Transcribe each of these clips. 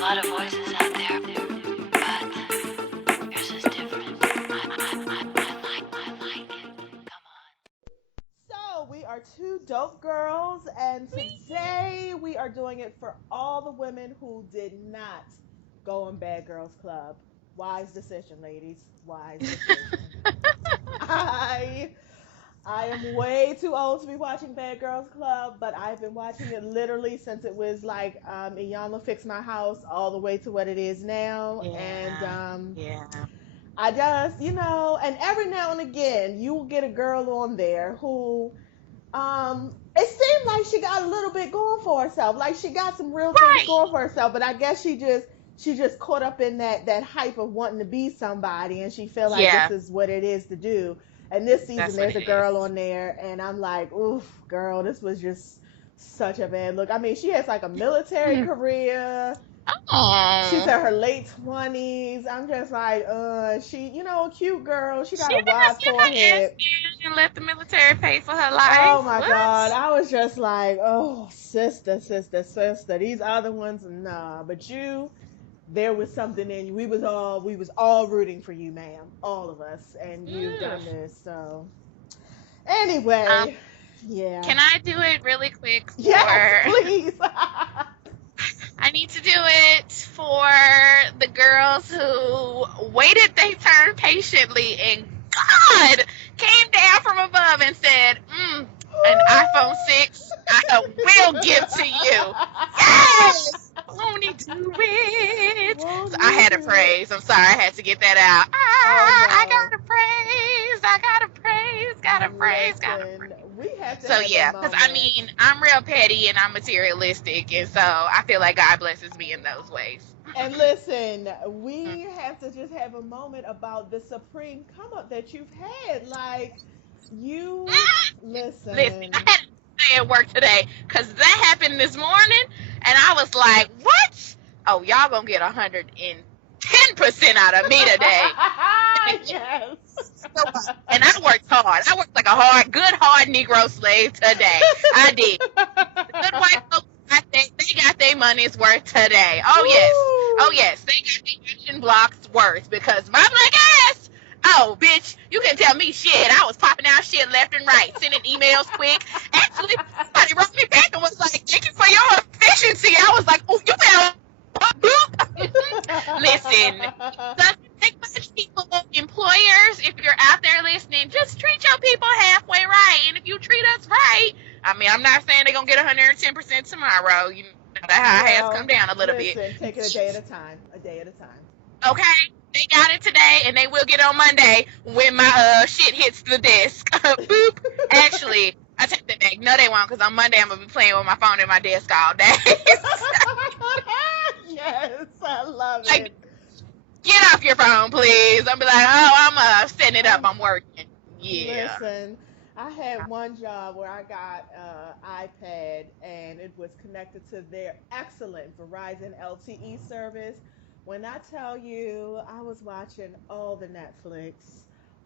a lot of voices out there, but yours is different. I like it. Come on. So, we are two dope girls, and today we are doing it for all the women who did not go on Bad Girls Club. Wise decision, ladies. Wise decision. I I am way too old to be watching Bad Girls Club, but I've been watching it literally since it was like Iyanla Fix My House all the way to what it is now. And Yeah, yeah. I just, and every now and again you will get a girl on there who it seemed like she got a little bit going for herself. Like she got some real things Right. going for herself, but I guess she just caught up in that hype of wanting to be somebody, and she feel like this Yeah, is what it is to do. And this season that's what there's a it is. girl on there, and I'm like, oof, girl, this was just such a bad look. I mean, she has like a military career. She's Oh, in her late 20s. I'm just like, she, a cute girl. She she got a better wide sit her ass forehead. down and let the military pay for her Oh life. my God. What? I was just like, oh, sister, sister, sister. These other ones, nah. But you, there was something in you. We was all rooting for you, ma'am. All of us. And you've Ugh. done this. So Um, anyway, yeah. can I do it really quick Yes, for? please. I need to do it for the girls who waited their turn patiently, and God came down from above and said, an iPhone 6 I will give to you. Yes! Won't he do it? So Won't I he had to do it? praise. I'm sorry, I had to get that out. Oh I no. gotta praise. I gotta praise. Gotta praise. Gotta Listen, praise. we have to So have a yeah, because I moment. mean, I'm real petty and I'm materialistic, and so I feel like God blesses me in those ways. And listen, we have to just have a moment about the supreme come up that you've had. Like, you, Listen, I listen. had to say at work today because that happened this morning, and I was like, "What? Oh, y'all gonna get 110% out of me today." Yes. And I worked hard. I worked like a good hard Negro slave today. I did. The good white folks they got their money's worth today. Oh yes, oh Woo. yes, they got their action blocks worth because my black ass. Oh, bitch, you can tell me shit. I was popping out shit left and right, sending emails quick. Actually, somebody wrote me back and was like, "Thank you for your efficiency." I was like, "Oh, you better." Listen, it doesn't take much people, employers. If you're out there listening, just treat your people halfway right. And if you treat us right, I mean, I'm not saying they're gonna get 110% tomorrow. You know, the high has come Well, down a little bit. listen, take it a day at a time. A day at a time. Okay, they got it today, and they will get on Monday when my shit hits the desk. Boop. Actually, I take that back. No, they won't, because on Monday I'm gonna be playing with my phone at my desk all day. Yes, I love Like, it. get off your phone, please. I'll be like, oh, I'm setting it up. I'm working. Yeah. Listen, I had one job where I got iPad and it was connected to their excellent Verizon LTE service. When I tell you, I was watching all the Netflix,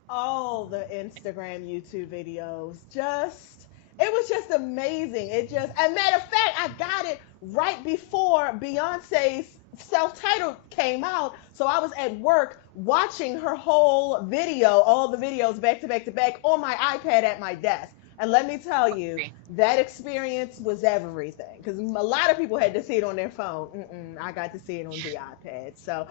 all the Instagram, YouTube videos. It was just amazing. And matter of fact, I got it right before Beyonce's self-titled came out. So I was at work watching her whole video, all the videos back to back to back on my iPad at my desk. And let me tell you, that experience was everything because a lot of people had to see it on their phone. I got to see it on the iPad. So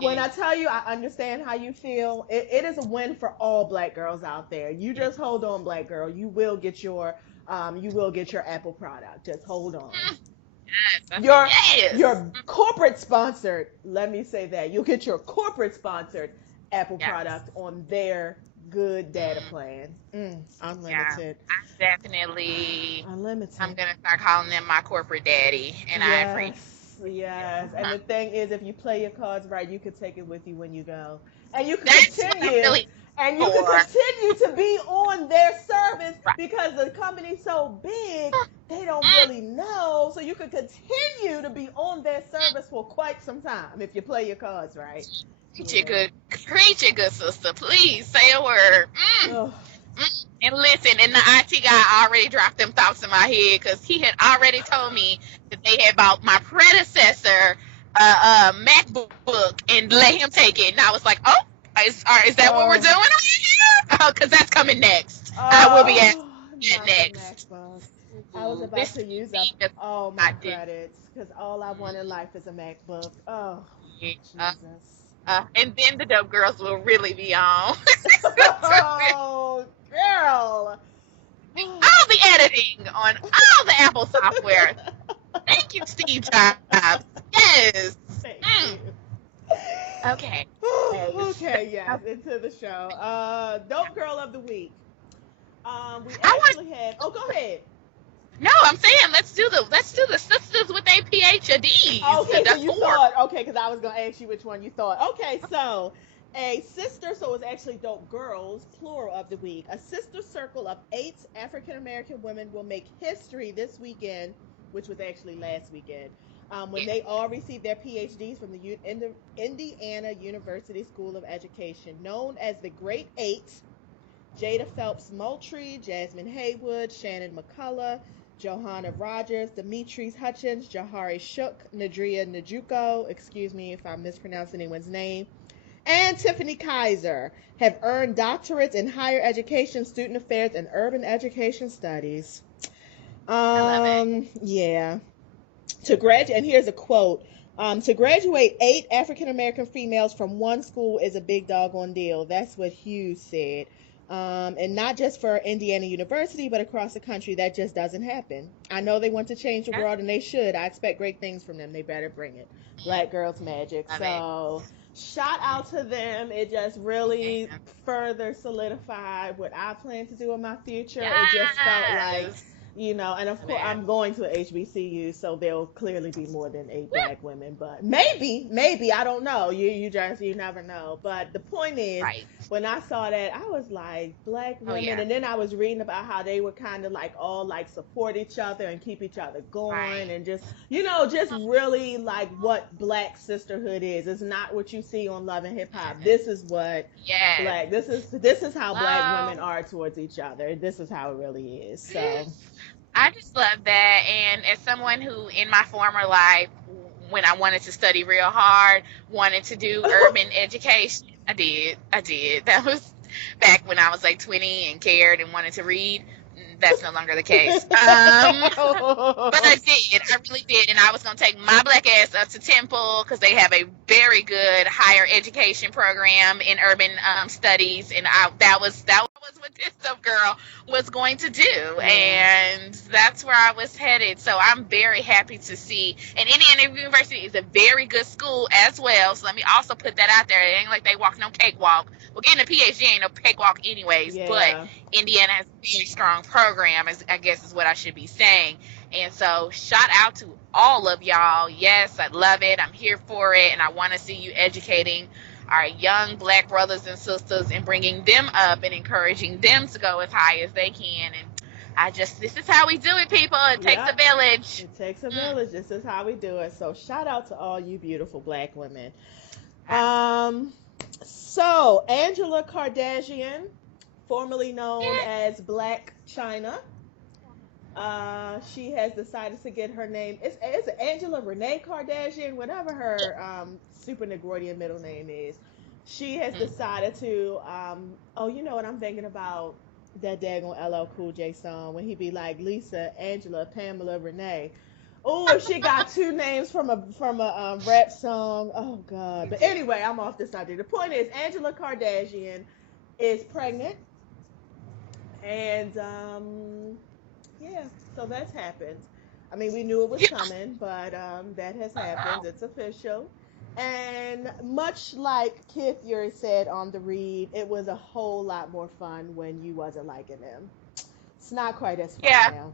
when I tell you, I understand how you feel. It is a win for all black girls out there. You just hold on, black girl. You will get your Apple product. Just hold on. Yes, I said Your yes. your corporate sponsored, let me say that. You'll get your corporate sponsored Apple Yes. product on their good data plan. Yeah. Unlimited. I definitely, I'm Unlimited. going to start calling them my corporate daddy. And I appreciate Yes, yes. And the thing is, if you play your cards right, you could take it with you when you go. And you could that's what I'm continue, really and you could for. continue to be on their service because the company's so big, they don't Right. really know. So you could continue to be on their service for quite some time if you play your cards right. Yeah. Preach it, good sister. Please say a word. Oh, And listen, and the IT guy already dropped them thoughts in my head because he had already told me that they had bought my predecessor MacBook and let him take it. And I was like, oh, is that what we're Oh, doing right here? Oh, because that's coming next. I will be at oh, that not the next. MacBook. I was Ooh, about this to use TV up just all my got this. credits because all I want in life is a MacBook. Oh, Yeah. Jesus. And then the dope girls will really be on. Oh, girl. All the editing on all the Apple software. Thank you, Steve Jobs. Yes. Thank Mm. you. Okay. Okay, yes, into the show. Dope girl of the week. We I want. actually had. Oh, go ahead. No, I'm saying let's do the sisters with their PhDs. Okay, so The you four. thought, okay, because I was going to ask you which one you thought. Okay, so a sister, so it's actually dope girls, plural of the week. A sister circle of 8 African American women will make history this weekend, which was actually last weekend, when Yeah. they all received their PhDs from the Indiana University School of Education, known as the Great Eight. Jada Phelps Moultrie, Jasmine Haywood, Shannon McCullough, Johanna Rogers, Demetrius Hutchins, Jahari Shook, Nadria Najuko, excuse me if I mispronounce anyone's name, and Tiffany Kaiser have earned doctorates in higher education, student affairs, and urban education studies. I love it. Yeah. To graduate, and here's a quote. To graduate 8 African American females from one school is a big doggone deal. That's what Hughes said. And not just for Indiana University, but across the country, that just doesn't happen. I know they want to change the Yeah. world, and they should. I expect great things from them. They better bring it. Black Girls Magic. Love it. So, shout Mm. out to them. It just really And further solidified what I plan to do in my future. It just felt like, yes. and of Love course, it. I'm going to a HBCU, so there'll clearly be more than 8 Woo. black women. But maybe I don't know. You never know. But the point is, Right. when I saw that, I was like, black Oh women, yeah. and then I was reading about how they were kind of like all like support each other and keep each other going, Right. and just really like what black sisterhood is. It's not what you see on Love and Hip Hop. This is what Yes. black. This is how black women Hello. are towards each other. This is how it really is. So. I just love that. And as someone who, in my former life, when I wanted to study real hard, wanted to do urban education, I did. I did. That was back when I was like 20 and cared and wanted to read. That's no longer the case. But I did. I really did. And I was going to take my black ass up to Temple because they have a very good higher education program in urban studies. And that was what this stuff girl was going to do. Yeah. And that's where I was headed. So I'm very happy to see. And Indiana University is a very good school as well. So let me also put that out there. It ain't like they walk no cakewalk. Well, getting a PhD ain't no cakewalk anyways. But Yeah. Indiana has a very strong program, I guess is what I should be saying. And so, shout out to all of y'all. Yes, I love it. I'm here for it. And I want to see you educating our young black brothers and sisters and bringing them up and encouraging them to go as high as they can. And this is how we do it, people. It takes a Yep. village. It takes a Mm. village. This is how we do it. So shout out to all you beautiful black women. Ah, So Angela Kardashian, formerly known yeah. as Black China, she has decided to get her name. It's Angela Renee Kardashian, whatever her super Negroidian middle name is. She has Mm. decided to. Oh, you know what I'm thinking about? That daggone LL Cool J song when he be like Lisa, Angela, Pamela, Renee. Oh, if she got two names from a rap song. Oh God. But anyway, I'm off this subject. The point is, Angela Kardashian is pregnant, and yeah, so that's happened. I mean, we knew it was Yeah. coming, but that has happened. Oh, It's official. And much like Kid Fury said on the read, it was a whole lot more fun when you wasn't liking them. It's not quite as fun yeah. now.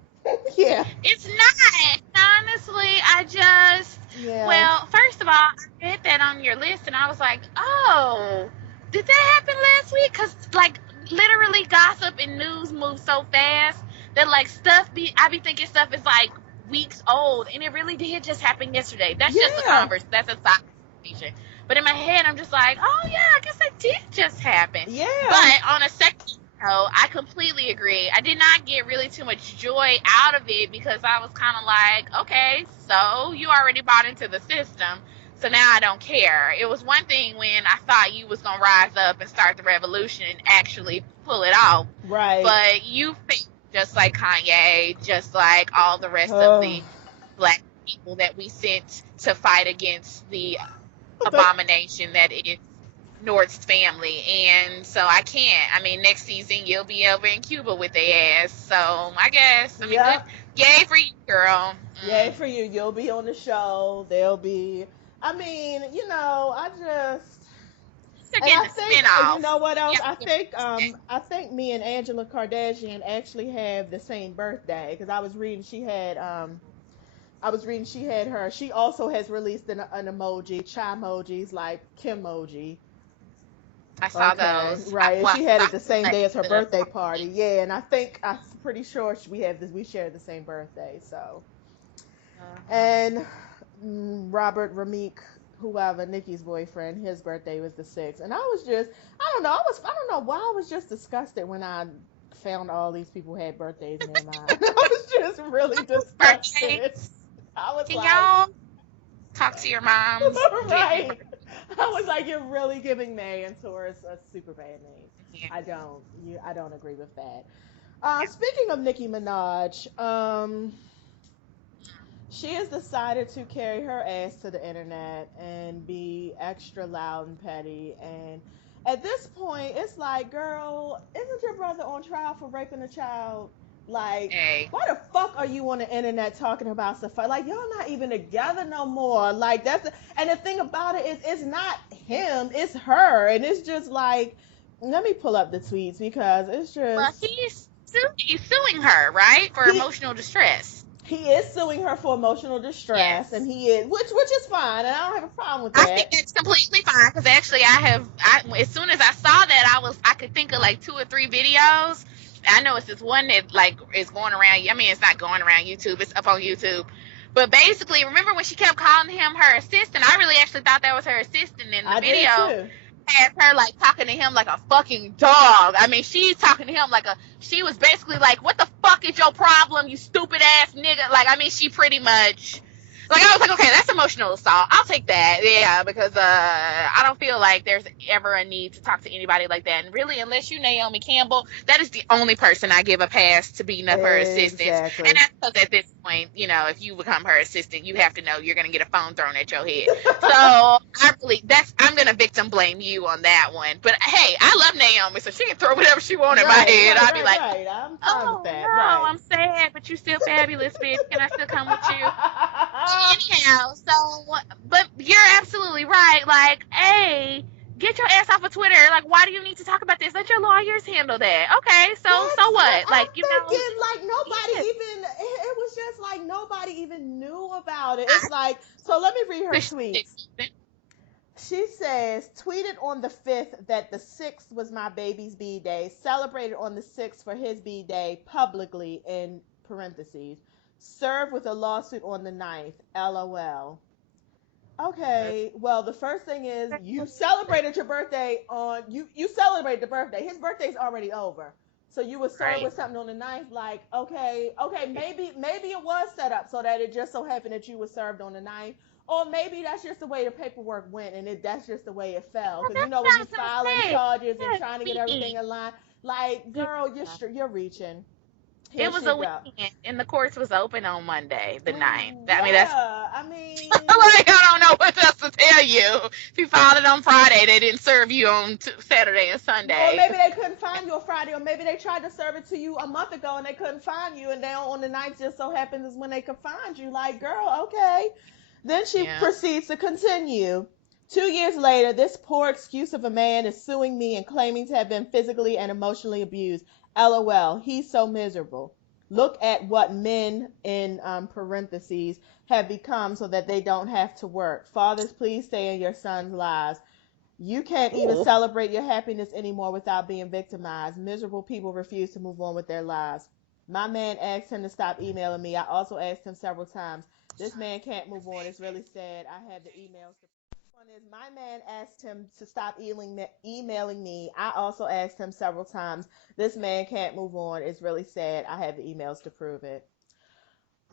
Yeah, It's not. Honestly, yeah, well, first of all, I read that on your list and I was like, oh, did that happen last week? Because, like, literally gossip and news moves so fast that, like, I be thinking stuff is, like, weeks old. And it really did just happen yesterday. That's just yeah, that's a side conversation. But in my head, I'm just like, oh, yeah, I guess it did just happen. yeah. But on a second, no, I completely agree. I did not get really too much joy out of it because I was kind of like, okay, so you already bought into the system. So now I don't care. It was one thing when I thought you was gonna rise up and start the revolution and actually pull it off, Right. but you failed, just like Kanye, just like all the rest of Oh, the black people that we sent to fight against the but abomination that is Nord's family. And so I can't. I mean, next season you'll be over in Cuba with their ass. So I guess, I mean, good. yep. Yay for you, girl. Yay for you. You'll be on the show. They'll be. I mean, I just. They're And I getting a think you spinoff. know what else? Yeah. I think me and Angela Kardashian actually have the same birthday because I was reading she had her. She also has released an emoji, chai emojis like Kim emoji. I saw Okay, those. right. And Well, she had I it the same like day as her the. birthday party. Yeah, and I think I'm pretty sure we have this. We share the same birthday. So, and Robert Rameek, whoever Nicki's boyfriend, his birthday was the 6th, and I don't know, I don't know why I was just disgusted when I found all these people had birthdays near mine. I was just really Birthday. disgusted. I was Can like, y'all talk to your moms? right. I was like, you're really giving May and Taurus a super bad name. Yeah. I don't agree with that. Speaking of Nicki Minaj, she has decided to carry her ass to the internet and be extra loud and petty. And at this point, it's like, girl, isn't your brother on trial for raping a child? Like, Hey. why the fuck are you on the internet talking about stuff? Like, y'all not even together no more. Like, and the thing about it is, it's not him, it's her. And it's just like, let me pull up the tweets because it's Well, just, he's suing her, right, for he, emotional distress. he is suing her for emotional distress, and Yes. he is, which is fine, and I don't have a problem with I think that. that's completely fine because actually as soon as I saw that I could think of like 2 or 3 videos. I know it's this one that like is going around. I mean, it's not going around YouTube. It's up on YouTube. But basically, remember when she kept calling him her assistant? I really actually thought that was her assistant in the I did video. too. Has her like talking to him like a fucking dog. I mean, she's talking to him like she was basically like, what the fuck is your problem, you stupid ass nigga? Like, I mean, she pretty much, like, I was like, okay, that's emotional assault. I'll take that. Yeah, because I don't feel like there's ever a need to talk to anybody like that. And really, unless you Naomi Campbell, that is the only person I give a pass to being up her assistant. And Exactly. that's because at this point, if you become her assistant, you have to know you're going to get a phone thrown at your head. So I'm going to victim blame you on that one. But hey, I love Naomi, so she can throw whatever she wants at my head. I'll be like, Right. I'm fine with oh that. no, Right. I'm sad, but you still fabulous, bitch. Can I still come with you? Anyhow, so, but you're absolutely right. Like, hey, get your ass off of Twitter. Like, why do you need to talk about this? Let your lawyers handle that. Okay, so That's what what? I'm Like, thinking. Like nobody yeah, even. It was just like nobody even knew about it. It's like, so let me read her tweets. She says, tweeted on the 5th that the 6th was my baby's B-day, celebrated on the 6th for his B-day publicly in parentheses, served with a lawsuit on the 9th, LOL. Okay, well, the first thing is you celebrated your birthday you celebrated the birthday. His birthday's already over. So you were served right. with something on the 9th, like, okay, maybe it was set up so that it just so happened that you were served on the 9th. Or maybe that's just the way the paperwork went and that's just the way it fell. Well, Because that's when what I you was gonna filing say. charges and That's trying to get everything me. in line, like, Yeah. girl, you're reaching. Here It was she a go. weekend, and the courts was open on Monday, the 9th. I mean, that's Yeah, I mean, like, I don't know what else to tell you. If you filed it on Friday, they didn't serve you on Saturday and or Sunday. maybe they couldn't find you on Friday, or maybe they tried to serve it to you a month ago and they couldn't find you, and now on the 9th just so happens is when they could find you. Like, girl, okay. Then she Yeah. proceeds to continue. 2 years later, this poor excuse of a man is suing me and claiming to have been physically and emotionally abused. LOL, he's so miserable. Look at what men in parentheses have become so that they don't have to work. Fathers, please stay in your sons' lives. You can't even Ooh. celebrate your happiness anymore without being victimized. Miserable people refuse to move on with their lives. My man asked him to stop emailing me. I also asked him several times. This man can't move on. It's really sad. I have the emails. One is my man asked him to stop emailing me. I also asked him several times. This man can't move on. It's really sad. I have the emails to prove it.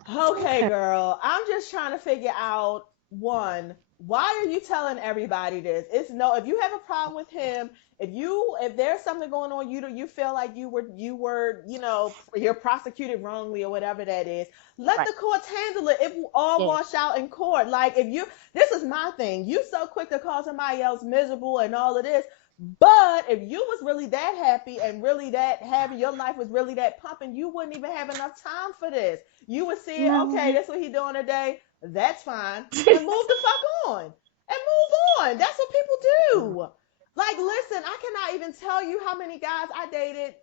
Okay, Okay. girl. I'm just trying to figure out one. Why are you telling everybody this? It's no. If you have a problem with him, if there's something going on, you feel like you're prosecuted wrongly or whatever that is. Let Right. the courts handle it. It will all Yeah. wash out in court. Like this is my thing. You so quick to call somebody else miserable and all of this. But if you was really that happy and really that happy, your life was really that pumping, you wouldn't even have enough time for this. You would see it, okay, No. that's what he doing today. That's fine. And move the fuck on. And move on. That's what people do. Like, listen, I cannot even tell you how many guys I dated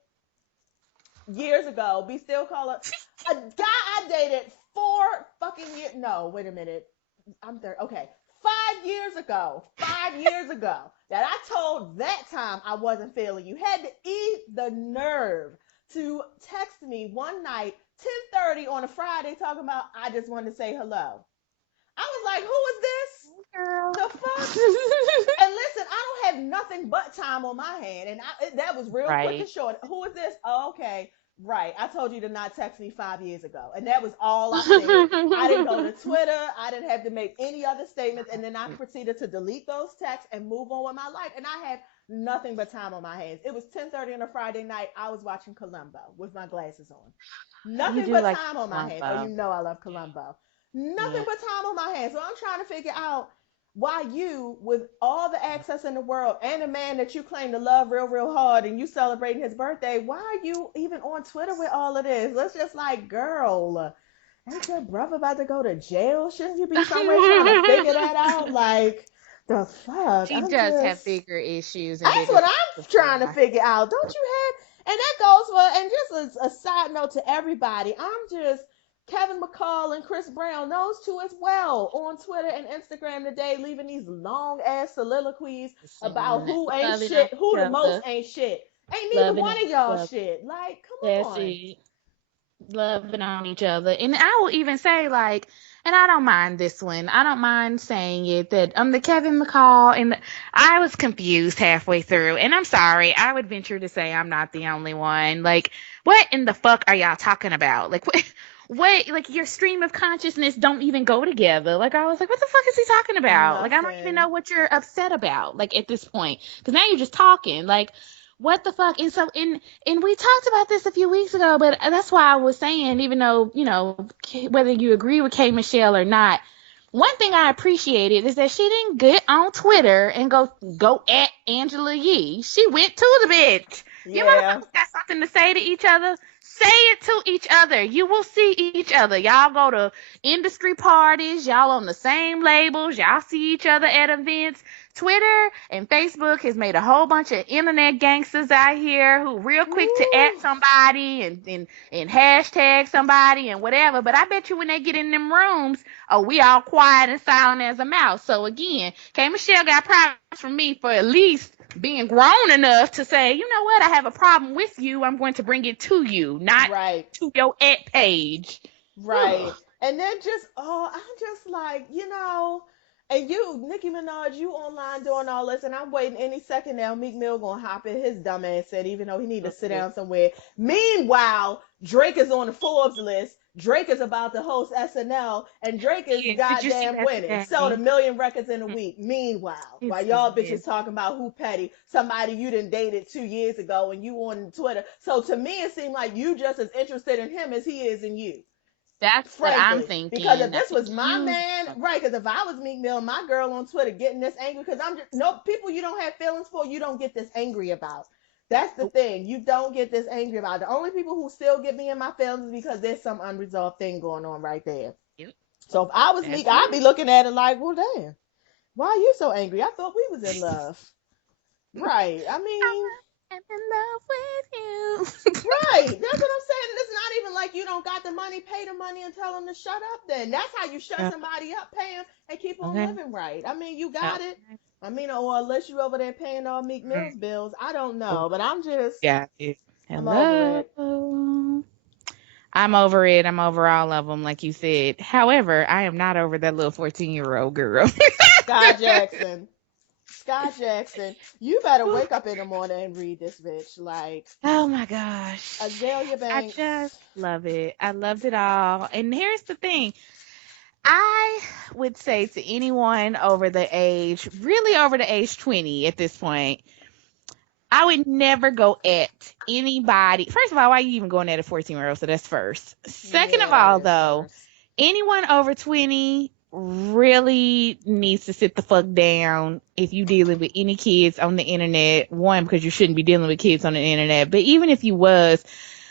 years ago. Be still call it a guy I dated 4 fucking years. No, wait a minute. I'm 30. Okay. 5 years ago. 5 years ago. That I told that time I wasn't feeling you. Had to eat the nerve to text me one night, 10:30 on a Friday, talking about I just wanted to say hello. I was like, who is this? Girl. The fuck? And listen, I don't have nothing but time on my hand. And that was real quick Right. and short. Who is this? Oh, okay. Right. I told you to not text me 5 years ago. And that was all I said. I didn't go to Twitter. I didn't have to make any other statements. And then I proceeded to delete those texts and move on with my life. And I had nothing but time on my hands. It was 10:30 on a Friday night. I was watching Columbo with my glasses on. You Nothing do but like time on my hands. Oh, you Columbo. know I love Columbo. Nothing Yeah. but time on my hands. So I'm trying to figure out why you, with all the access in the world and a man that you claim to love real, real hard, and you celebrating his birthday, why are you even on Twitter with all of this? Let's just like, girl, ain't your brother about to go to jail? Shouldn't you be somewhere trying to figure that out? Like, the fuck? She I'm does have just. bigger issues and That's bigger what things I'm to trying to fly. figure out. Don't you have? And that goes for, and just a side note to everybody, I'm just Kevin McCall and Chris Brown, those two as well, on Twitter and Instagram today, leaving these long ass soliloquies about Listen, who ain't loving on shit, who each the most other. ain't shit. Ain't neither Loving one on of each y'all other. shit. Like, come That's on. it. Loving on each other. And I will even say, like, and I don't mind this one. I don't mind saying it that the Kevin McCall and I was confused halfway through. And I'm sorry. I would venture to say I'm not the only one. Like, what in the fuck are y'all talking about? Like, what like your stream of consciousness don't even go together. Like, I was like, what the fuck is he talking about? Like, I don't even Nothing. know what you're upset about. Like, at this point, because now you're just talking. Like, what the fuck? And so and we talked about this a few weeks ago, but that's why I was saying, even though, whether you agree with K Michelle or not, one thing I appreciated is that she didn't get on Twitter and go at Angela Yee. She went to the bitch. You Yeah. motherfuckers got something to say to each other. Say it to each other. You will see each other. Y'all go to industry parties. Y'all on the same labels. Y'all see each other at events. Twitter and Facebook has made a whole bunch of internet gangsters out here who real quick to at Woo. somebody and hashtag somebody and whatever. But I bet you when they get in them rooms, oh, we all quiet and silent as a mouse. So again, K Michelle got props from me for at least being grown enough to say, you know what, I have a problem with you. I'm going to bring it to you, not Right. to your at page. Right. And then I'm just like, and you, Nicki Minaj, you online doing all this, and I'm waiting any second now. Meek Mill gonna hop in his dumb ass said, even though he need to sit down somewhere. Meanwhile, Drake is on the Forbes list. Drake is about to host SNL, and Drake is Yeah, did you see goddamn that winning. Sold a today? million records in a week. Meanwhile, He while y'all did. bitches talking about who petty, somebody you didn't dated 2 years ago, and you on Twitter. So to me, it seemed like you just as interested in him as he is in you, That's what I'm frankly. Because if thinking. I this think was my you. man, right? Because if I was Meek Mill, my girl on Twitter getting this angry, because I'm just no people you don't have feelings for, you don't get this angry about. That's the thing. You don't get this angry about. The only people who still get me in my feelings is because there's some unresolved thing going on right there. Yep, So if I was that's Meek, I'd be it. looking at it like, well, damn, why are you so angry? I thought we was in love. Right. I mean, I'm in love with you. right. That's what I'm saying. And it's not even like you don't got the money, pay the money and tell them to shut up then. That's how you shut Yeah. somebody up, pay them and keep on Okay. living right. I mean, you Yeah. got it. I mean, or unless you over there paying all Meek Mill's bills. I don't know. But Yeah. It. I'm over Hello. it. I'm over it. I'm over all of them, like you said. However, I am not over that little 14-year-old girl. Skai Jackson. Skai Jackson. You better wake up in the morning and read this bitch. Like, Oh my gosh. Azealia I Banks. just love it. I loved it all. And here's the thing. I would say to anyone over the age, really over the age 20 at this point, I would never go at anybody. First of all, why are you even going at a 14-year-old? So that's first. Second of Yeah, that all, is though, first. anyone over 20 really needs to sit the fuck down if you dealing with any kids on the internet. One, because you shouldn't be dealing with kids on the internet. But even if you was,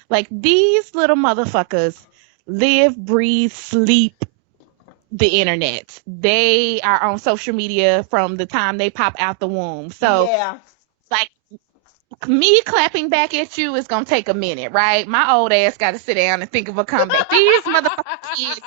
like, these little motherfuckers live, breathe, sleep the internet. They are on social media from the time they pop out the womb. So, Yeah. like, me clapping back at you is gonna take a minute, right? My old ass got to sit down and think of a comeback. These motherfucking kids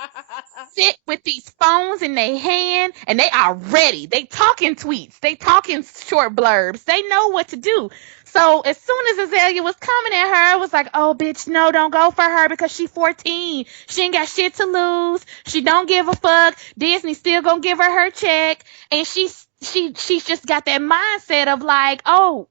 sit with these phones in their hand and they are ready. They talking tweets. They talking short blurbs. They know what to do. So as soon as Azealia was coming at her, I was like, oh, bitch, no, don't go for her because she 14. She ain't got shit to lose. She don't give a fuck. Disney still gonna give her check. And she's just got that mindset of like, oh,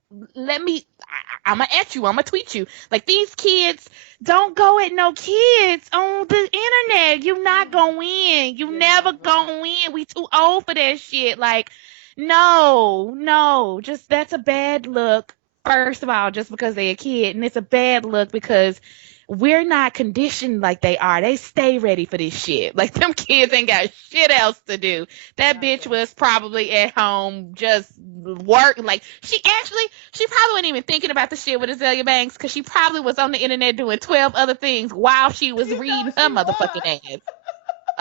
I'ma at you. I'ma tweet you. Like, these kids, don't go at no kids on the internet. You not gonna win. You You're never never. gonna win. We too old for that shit. Like, no, no. Just, that's a bad look. First of all, just because they're a kid, and it's a bad look because we're not conditioned like they are. They stay ready for this shit. Like, them kids ain't got shit else to do. That bitch Nothing. was probably at home just work. Like, she probably wasn't even thinking about the shit with Azealia Banks because she probably was on the internet doing 12 other things while she was You know reading her she was. motherfucking ass.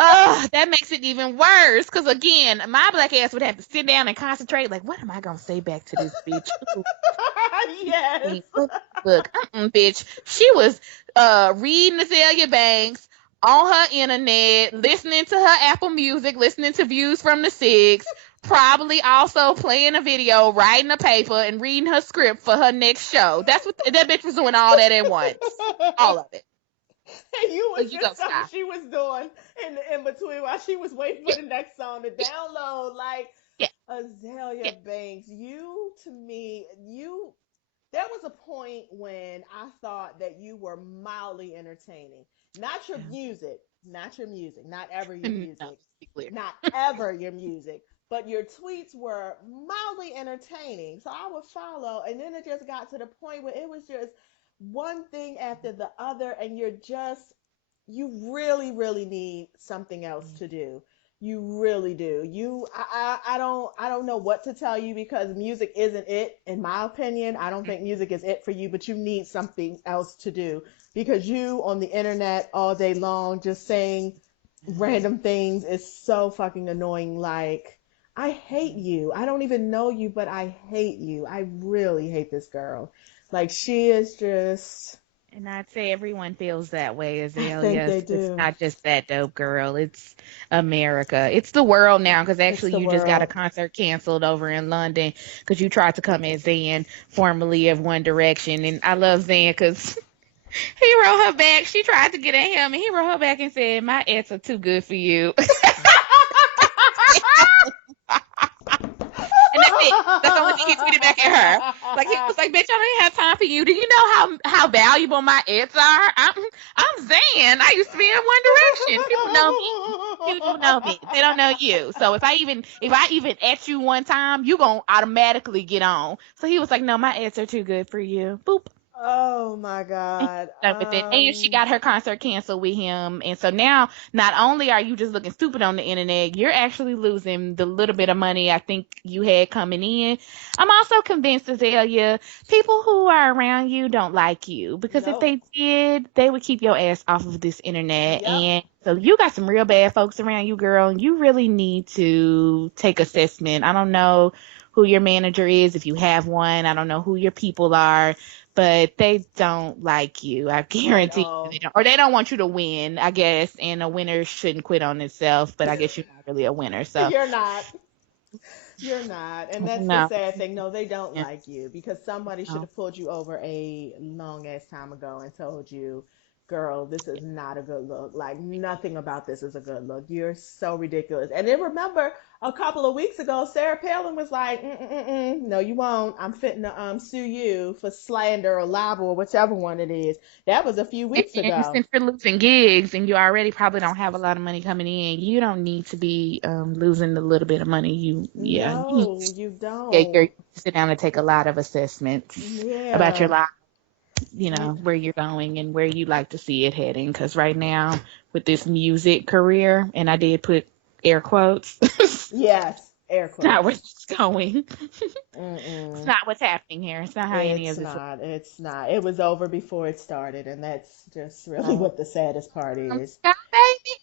Ugh, that makes it even worse. Because again, my black ass would have to sit down and concentrate. Like, what am I gonna say back to this bitch? Ooh, Yes. look, bitch. She was reading Azealia Banks on her internet, listening to her Apple Music, listening to Views from the Six, probably also playing a video, writing a paper, and reading her script for her next show. That's what that bitch was doing, all that at once, all of it. And you So was you go, just something Sky. she was doing in between while she was waiting for the next song to download. Like, Yeah, Azalea yeah. Banks, you to me, you there was a point when I thought that you were mildly entertaining. Not your music, not your music, not ever your No, music, be clear. not ever your music, but your tweets were mildly entertaining. So I would follow, and then it just got to the point where it was just one thing after the other, and you really, really need something else to do. You really do. I don't know what to tell you because music isn't it, in my opinion. I don't think music is it for you, but you need something else to do because you on the internet all day long just saying random things is so fucking annoying. Like, I hate you. I don't even know you, but I hate you. I really hate this girl. Like, she is just, And I'd say everyone feels that way, I think Azalea. they It's do. not just that dope girl. It's America. It's the world now. Because It's actually, the you just got a world. concert canceled over in London because you tried to come as Zayn, formerly of One Direction. And I love Zayn because he wrote her back. She tried to get at him, and he wrote her back and said, "My ex are too good for you." And that's it. That's the only thing he tweeted back at her. Like, he was like, "Bitch, I don't have time for you. Do you know how valuable my ads are? I'm Zan. I used to be in One Direction. People know me. People know me. They don't know you. So if I even at you one time, you gonna automatically get on." So he was like, "No, my ads are too good for you." Boop. Oh my God. Done with it. And she got her concert canceled with him. And so now, not only are you just looking stupid on the internet, you're actually losing the little bit of money I think you had coming in. I'm also convinced, Azalea, people who are around you don't like you because if Nope. they did, they would keep your ass off of this internet. Yep. And so you got some real bad folks around you, girl. And you really need to take assessment. I don't know who your manager is, if you have one. I don't know who your people are, but they don't like you. I At guarantee you they all. don't. Or they don't want you to win, I guess. And a winner shouldn't quit on itself, but I guess you're not really a winner. So, You're not. You're not. And that's the no. sad thing. No, they don't Yeah, like you because somebody should no. have pulled you over a long ass time ago and told you girl, this is not a good look. Like nothing about this is a good look. You're so ridiculous. And then remember a couple of weeks ago, Sarah Palin was like, no, you won't. I'm fitting to sue you for slander or libel or whichever one it is. That was a few weeks And ago. since you're losing gigs and you already probably don't have a lot of money coming in, you don't need to be losing the little bit of money. You need No, you to don't. sit down and take a lot of assessments about your Yeah. life, Yeah. where you're going and where you like to see it heading. Because right now, with this music career, and I did put air quotes, it's Yes. Air not where quotes. it's going. It's Mm-mm. not what's happening here. It's not how any of It's this works. not. It's not. It was over before it started, and that's just really So, what the saddest part is. Sky baby,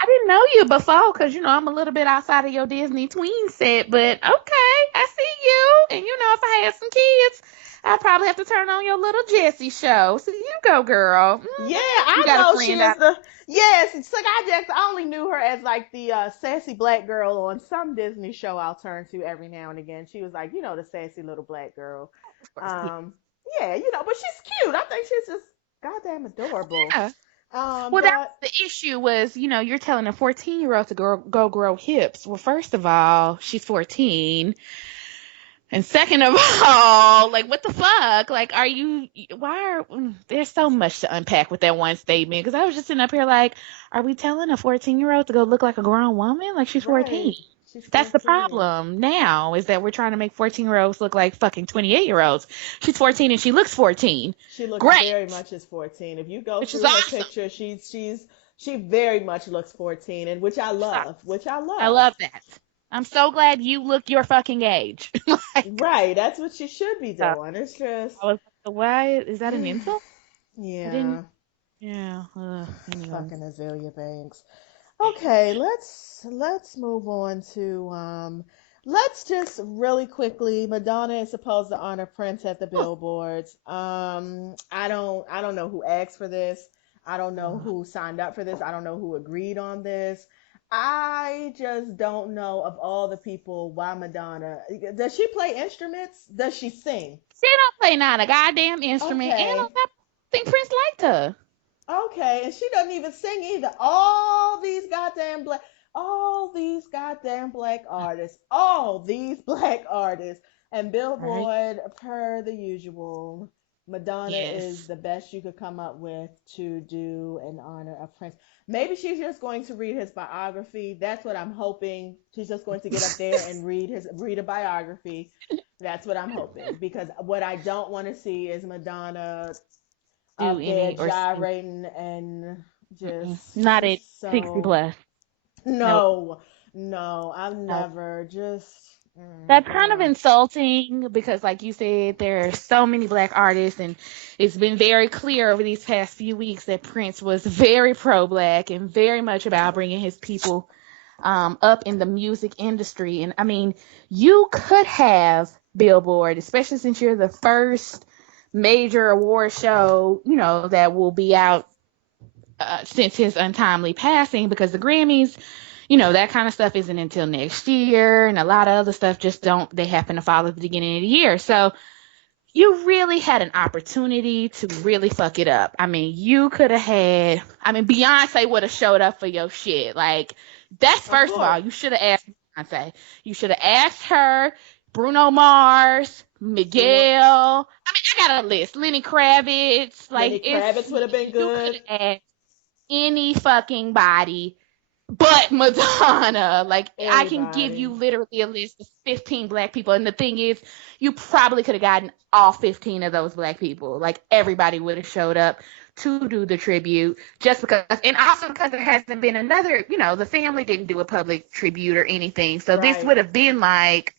I didn't know you before because I'm a little bit outside of your Disney tween set, but okay, I see you. And if I had some kids, I'd probably have to turn on your little Jessie show. So you go, girl. Yeah, You I got a know she friend is out. the yes, Skai Jackson. I only knew her as like the sassy black girl on some Disney show I'll turn to every now and again. She was like, the sassy little black girl. Of course, yeah. Um, yeah, but she's cute. I think she's just goddamn adorable. Yeah. Well, that But was the issue was, you're telling a 14-year-old to go grow hips. Well, first of all, she's 14. And second of all, like, what the fuck? Like, there's so much to unpack with that one statement. Because I was just sitting up here like, are we telling a 14-year-old to go look like a grown woman? Like, she's 14. right, she's That's the 14. problem now, is that we're trying to make 14-year-olds look like fucking 28-year-olds. She's 14 and she looks 14. She looks Great. very much as 14. If you go Which is through her awesome. picture, she very much looks 14, and which I love, which I I love. love that. I'm so glad you look your fucking age. Like, Right, that's what she should be so doing. It's just, I was like, why? Is that an insult? I didn't. yeah, Yeah. Anyway. fucking Azealia Banks. Okay, let's move on to let's just really quickly. Madonna is supposed to honor Prince at the billboards. I don't know who asked for this. I don't know who signed up for this. I don't know who agreed on this. I just don't know of all the people why Madonna. Does she play instruments? Does she sing? She don't play not a goddamn instrument, and Okay. I think Prince liked her. Okay, and she doesn't even sing either. All these goddamn black artists, all these black artists, and All right. Billboard, per the usual, Madonna is Yes. the best you could come up with to do in honor of Prince. Maybe she's just going to read his biography. That's what I'm hoping. She's just going to get up there and read a biography. That's what I'm hoping, because what I don't want to see is Madonna Do up there any or sing. gyrating and Not at just 60 so plus. Nope. no, no, I've Nope. never just That's kind of no. insulting because, like you said, there are so many black artists, and it's been very clear over these past few weeks that Prince was very pro-black and very much about bringing his people up in the music industry. And I mean, you could have Billboard, especially since you're the first major award show, that will be out since his untimely passing, because the Grammys, that kind of stuff isn't until next year, and a lot of other stuff just don't, they happen to fall at the beginning of the year. So you really had an opportunity to really fuck it up. I mean, you could have had, Beyonce would have showed up for your shit. Like, that's Of first of all, course. you should have asked Beyonce. You should have asked her, Bruno Mars, Bruno Miguel. I got a list. Lenny Kravitz. Like, Lenny Kravitz would have been you could good. have asked any fucking body but Madonna. Like, I can give Anybody. you literally a list of 15 black people. And the thing is, you probably could have gotten all 15 of those black people. Like, everybody would have showed up to do the tribute just because, and also because there hasn't been another, the family didn't do a public tribute or anything. So this Right. would have been like,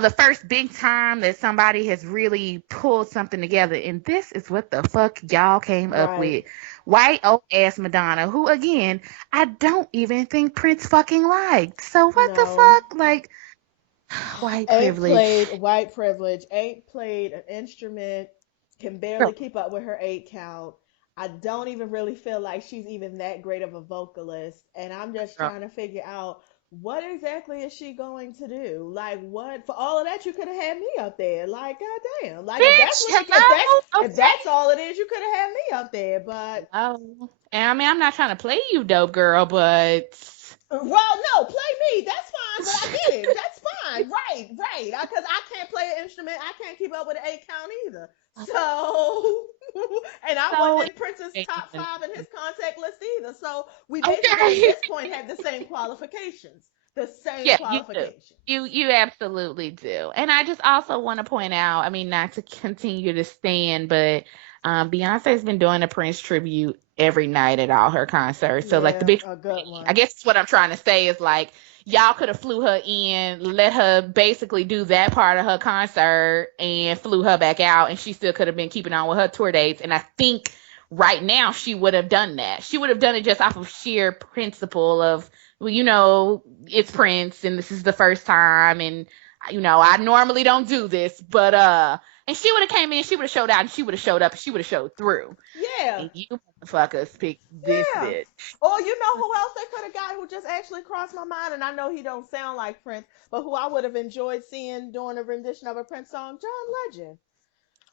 the first big time that somebody has really pulled something together. And this is what the fuck y'all came up Right. with. White old ass Madonna, who again, I don't even think Prince fucking liked. So what the No. fuck? Like, white Ain't privilege. played white privilege, ain't played an instrument, can barely Girl, keep up with her 8 count. I don't even really feel like she's even that great of a vocalist. And I'm just girl. trying to figure out what exactly is she going to do? Like, what for all of that you could have had me up there. Like, goddamn. Like, if that's Bitch, what you hello? if that's Okay. all it is, you could have had me up there. But Hello. And I mean, I'm not trying to play you, dope girl, but well, no, play me. That's fine. But I get it. That's fine. Right, right. Because I can't play an instrument. I can't keep up with an 8 count either. So, and I wasn't so in Prince's top irritating. 5 in his contact list either. So we basically at Okay. this point have the same qualifications. The same Yeah, you do. qualifications. You absolutely do. And I just also want to point out, I mean, not to continue to stand, but Beyonce's been doing a Prince tribute every night at all her concerts. So like the Yeah, bitch, a good I one. guess what I'm trying to say is like y'all could have flew her in, let her basically do that part of her concert and flew her back out and she still could have been keeping on with her tour dates. And I think right now she would have done that. She would have done it just off of sheer principle of, well, it's Prince and this is the first time and I normally don't do this, but and she would have came in, she would have showed out and she would have showed up and she would have showed through. Yeah, And you motherfuckers picked this yeah. bitch. Or you know who else they could have got who just actually crossed my mind, and I know he don't sound like Prince, but who I would have enjoyed seeing doing a rendition of a Prince song, John Legend.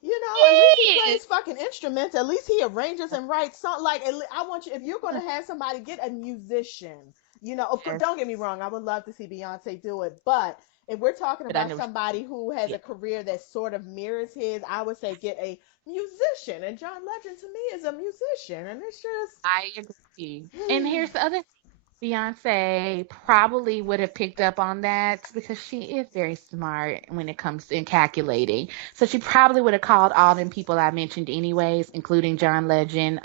You know, at least he Yeah. plays fucking instruments. At least he arranges and writes something. Like, I want you, if you're going to have somebody, get a musician. You know, of course, Yes, don't get me wrong. I would love to see Beyonce do it. But if we're talking but I about never. somebody who has Yeah, a career that sort of mirrors his, I would say get a musician. And John Legend to me is a musician. And it's I agree. And just, here's the other Beyonce probably would have picked up on that because she is very smart when it comes in calculating. So she probably would have called all them people I mentioned anyways, including John Legend,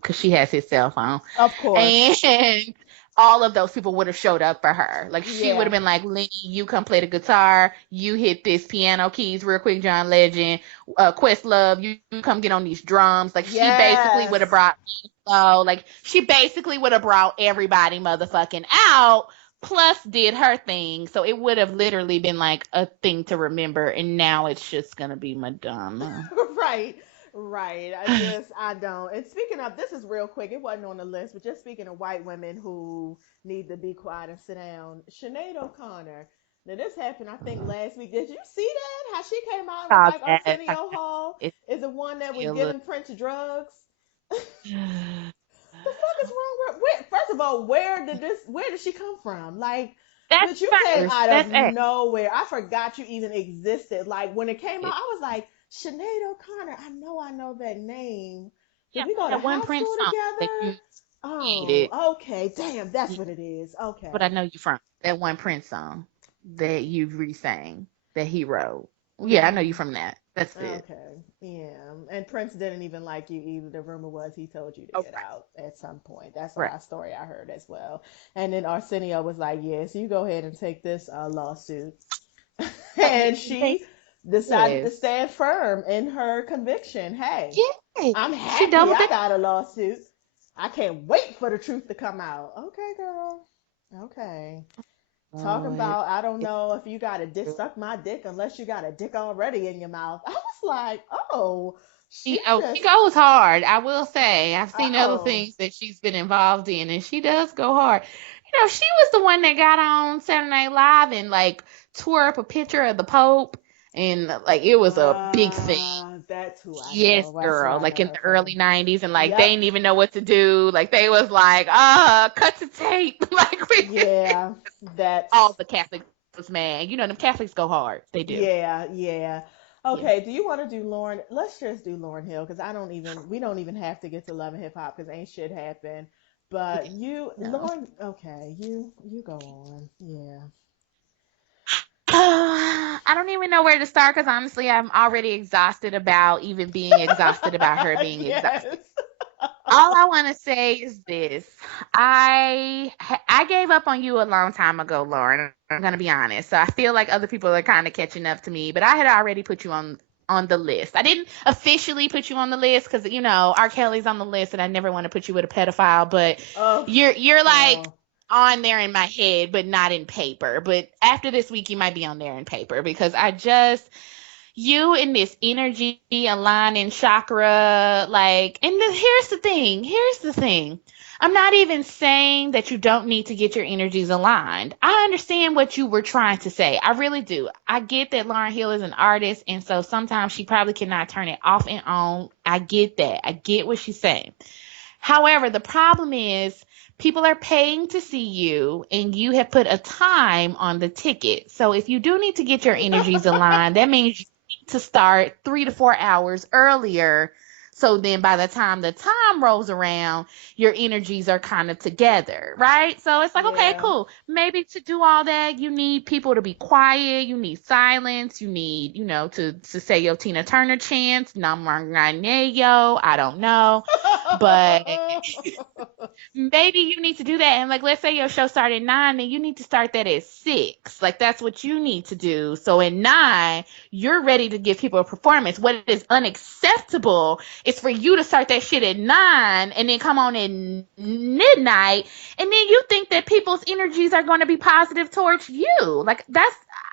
because she has his cell phone. of course. And all of those people would have showed up for her. Like she would have Yeah. been like, Lenny, you come play the guitar, you hit this piano keys real quick, John Legend, Questlove, you come get on these drums. Like she basically would have Yes. brought so like she basically would have brought everybody motherfucking out, plus did her thing. So it would have literally been like a thing to remember. And now it's just gonna be Madonna. Right. Right. I don't. And speaking of, this is real quick. It wasn't on the list, but just speaking of white women who need to be quiet and sit down, Sinead O'Connor. Now, this happened, I think, last week. Did you see that? How she came out and was Call like, that. Arsenio Hall It's is the one that was still giving Prince drugs? a- The fuck is wrong with first of all, where did she come from? Like, That's bitch, you came first. out of That's it. nowhere. I forgot you even existed. Like when it came out, Yeah, I was like, Sinead O'Connor, I know that name. Did yeah, we go to that one high Prince school song that together? you created. Oh, okay. Damn, that's Yeah, what it is. but I Okay. know you from that one Prince song that you re-sang that he wrote. Yeah, I know you Mm-hmm. from that. That's it. Okay. Yeah. And Prince didn't even like you either. The rumor was he told you to Oh, get out at some point. That's the right, last story I heard as well. And then Arsenio was like, yes, you go ahead and take this lawsuit. right. And she decided to Yes. stand firm in her conviction. Hey, Yeah. I'm She happy doubled I down. got a lawsuit. I can't wait for the truth to come out. Okay, girl. Okay. Talk Oh, about, I don't it's know if you got a dick, true. suck my dick unless you got a dick already in your mouth. I was like, oh, she She just, goes hard. I will say. I've seen other oh, things that she's been involved in, and she does go hard. She was the one that got on Saturday Night Live and like tore up a picture of the Pope, and like it was a big thing. that's who I Yes, know. That's who girl. I Like know in her the early from. '90s, and like they Yep. didn't even know what to do. Like they was like, cut the tape. Like Yeah. all That's, the Catholics was mad. Them Catholics go hard. They do. yeah, yeah. Yeah. Okay, do you want to do Lauren? Let's just do Lauren Hill because we don't even have to get to Love and Hip Hop because ain't shit happened. But you, No. Lauren, okay, you go on. Yeah. I don't even know where to start because honestly, I'm already exhausted about even being exhausted about her being Yes. exhausted. All I want to say is this: I gave up on you a long time ago, Lauren. I'm gonna be honest. So I feel like other people are kind of catching up to me, but I had already put you on the list. I didn't officially put you on the list because R. Kelly's on the list, and I never want to put you with a pedophile. But Oh, you're like girl. on there in my head, but not in paper. But after this week, you might be on there in paper because I just you in this energy aligning chakra, like, and here's the thing. Here's the thing. I'm not even saying that you don't need to get your energies aligned. I understand what you were trying to say. I really do. I get that Lauryn Hill is an artist, and so sometimes she probably cannot turn it off and on. I get that. I get what she's saying. However, the problem is people are paying to see you and you have put a time on the ticket. So if you do need to get your energies aligned, that means you need to start 3 to 4 hours earlier. So then by the time the time rolls around, your energies are kind of together, right? So it's like, okay, Yeah. cool. Maybe to do all that, you need people to be quiet. You need silence. You need, to say your Tina Turner chants, Nam I don't know. But maybe you need to do that. And like, let's say your show started at 9, then you need to start that at 6. Like, that's what you need to do. So at 9, you're ready to give people a performance. What is unacceptable is for you to start that shit at 9 and then come on at midnight. And then you think that people's energies are going to be positive towards you. Like,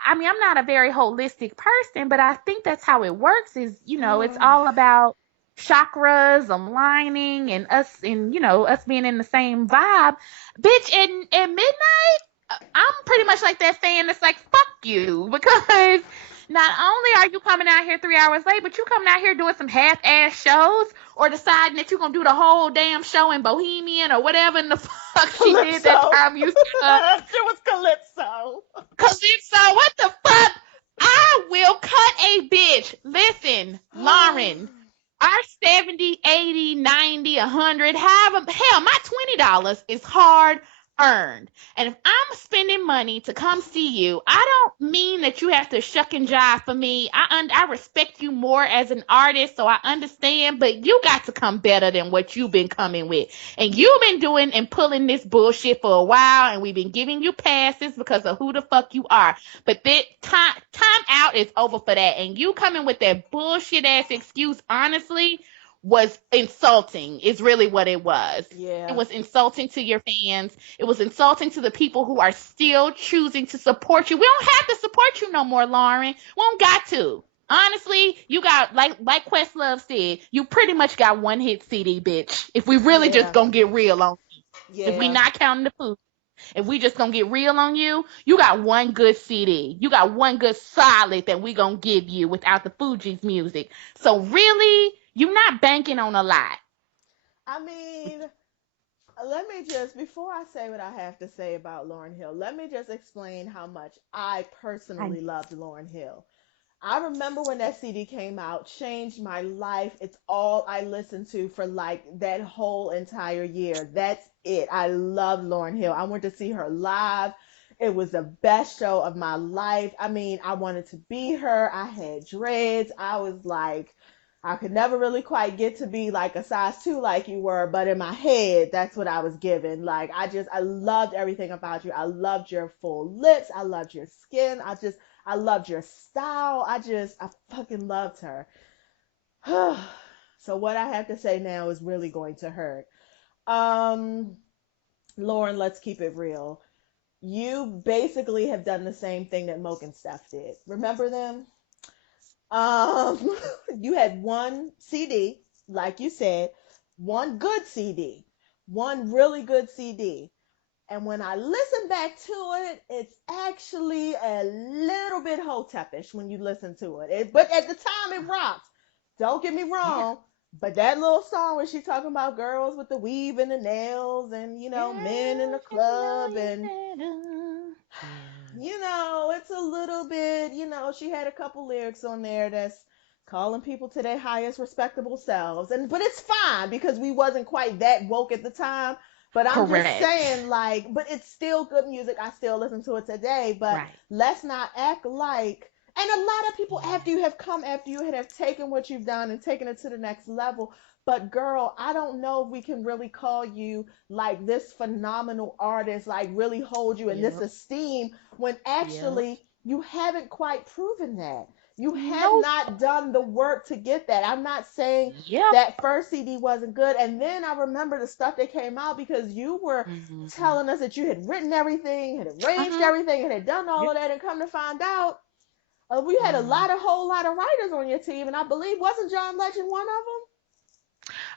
I'm not a very holistic person, but I think that's how it works is, it's all about chakras aligning and us being in the same vibe. Bitch, at midnight, I'm pretty much like that fan that's like, fuck you, because not only are you coming out here 3 hours late, but you coming out here doing some half-ass shows or deciding that you're gonna do the whole damn show in Bohemian or whatever in the fuck she did that Calypso. time you said. It was Calypso. Calypso, what the fuck? I will cut a bitch. Listen, Lauren, our 70, 80, 90, 100, hell, my $20 is hard earned. And if I'm spending money to come see you, I don't mean that you have to shuck and jive for me. I respect you more as an artist, so I understand, but you got to come better than what you've been coming with. And you've been doing and pulling this bullshit for a while, and we've been giving you passes because of who the fuck you are. But that time out is over for that. And you coming with that bullshit ass excuse, honestly, was insulting, is really what it was. Yeah. It was insulting to your fans. It was insulting to the people who are still choosing to support you. We don't have to support you no more, Lauren. We don't got to. Honestly, you got, like Questlove said, you pretty much got one hit CD, bitch. If we really just gonna get real on you. Yeah. If we not counting the food. If we just gonna get real on you, you got one good CD. You got one good solid that we gonna give you without the Fugees music. So really, you're not banking on a lot. I mean, let me just, before I say what I have to say about Lauryn Hill, let me just explain how much I personally loved Lauryn Hill. I remember when that CD came out, changed my life. It's all I listened to for like that whole entire year. That's it. I love Lauryn Hill. I went to see her live. It was the best show of my life. I mean, I wanted to be her. I had dreads. I was like, I could never really quite get to be like a size 2 like you were, but in my head, that's what I was given. Like, I loved everything about you. I loved your full lips. I loved your skin. I loved your style. I fucking loved her. So what I have to say now is really going to hurt. Um, Lauren, let's keep it real. You basically have done the same thing that Moke and Steph did. Remember them? Um, you had one CD, like you said, one good CD, one really good CD. And when I listen back to it, it's actually a little bit hotepish when you listen to it. But at the time, it rocks. Don't get me wrong. But that little song where she's talking about girls with the weave and the nails and, men in the club and, it's a little bit, she had a couple lyrics on there that's calling people to their highest respectable selves. But it's fine because we wasn't quite that woke at the time. But I'm Correct. just saying, like, but it's still good music. I still listen to it today. But Right. let's not act like, and a lot of people after you have taken what you've done and taken it to the next level. But girl, I don't know if we can really call you like this phenomenal artist, like really hold you in this esteem when actually you haven't quite proven that. You have not done the work to get that. I'm not saying that first CD wasn't good. And then I remember the stuff that came out because you were telling us that you had written everything, had arranged everything, and had done all of that. And come to find out, We had a Mm. whole lot of writers on your team, and I believe wasn't John Legend one of them?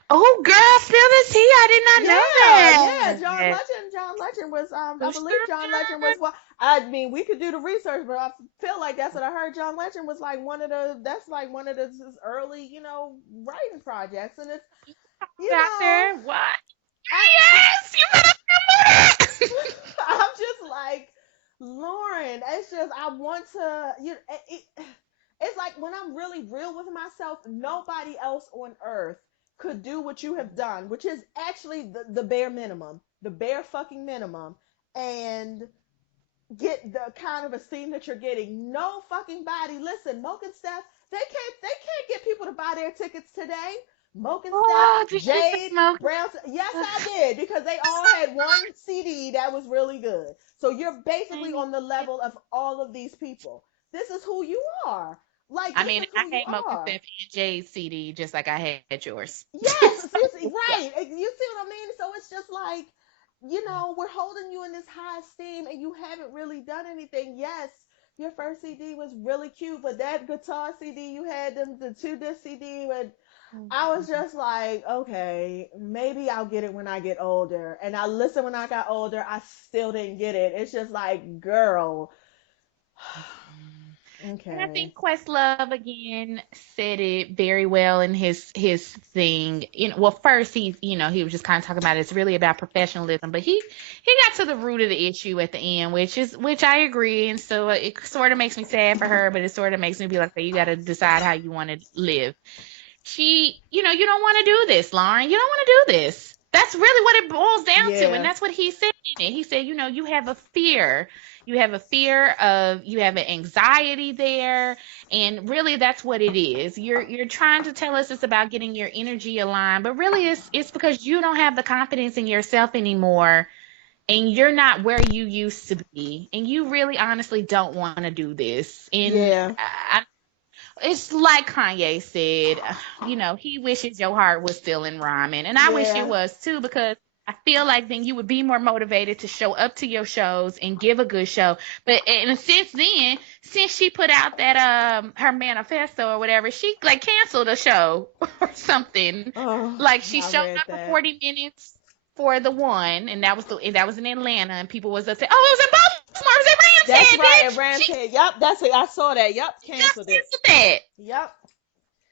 Oh, girl, spill the tea. I did not know Yeah. that. John Legend was. I For believe sure. John Legend was one. I mean, we could do the research, but I feel like that's what I heard. John Legend was like one of the. That's like one of the his early, writing projects, and it's, you Out know, there. What? I. Yes, you better remember that. I'm just like, Lauren. It's just I want to. It's like when I'm really real with myself, nobody else on earth could do what you have done, which is actually the bare minimum, the bare fucking minimum, and get the kind of esteem that you're getting. No fucking body. Listen, Moke and Steph, they can't get people to buy their tickets today. Moke and Steph, Oh, did you say Jade, smoke? Brown. Yes, I did, because they all had one CD that was really good. So you're basically on the level of all of these people. This is who you are. Like, I this mean, is I who you had Mocha are. Steph and Jay's CD just like I had yours. Yes, So, yeah. right. You see what I mean? So it's just like, we're holding you in this high esteem, and you haven't really done anything. Yes, your first CD was really cute, but that guitar CD you had, the 2 disc CD, with, I was just like, okay, maybe I'll get it when I get older. And I listened when I got older. I still didn't get it. It's just like, girl. And I Okay. think Questlove again said it very well in his thing. Well, first he was just kind of talking about it's really about professionalism, but he got to the root of the issue at the end, which I agree, and so it sort of makes me sad for her, but it sort of makes me be like, okay, you got to decide how you want to live. You don't want to do this, Lauren. You don't want to do this. That's really what it boils down to. And Yeah. that's what he said in it. He said, you have a fear. You have a fear of, you have an anxiety there. And really that's what it is. You're trying to tell us it's about getting your energy aligned, but really it's because you don't have the confidence in yourself anymore. And you're not where you used to be. And you really honestly don't want to do this. And Yeah. it's like Kanye said, he wishes your heart was still in rhyming. And I wish it Yeah. was too, because I feel like then you would be more motivated to show up to your shows and give a good show. But and since then, since she put out that her manifesto or whatever, she like canceled a show or something. Oh, Like she I showed read up for that. 40 minutes for the one, and that was in Atlanta, and people was upset. Oh, it was in Baltimore, it was at That's Ram's right, Head, it bitch. ran She to. Yep, that's it. I saw that. Yep, just canceled it. canceled that. Yep,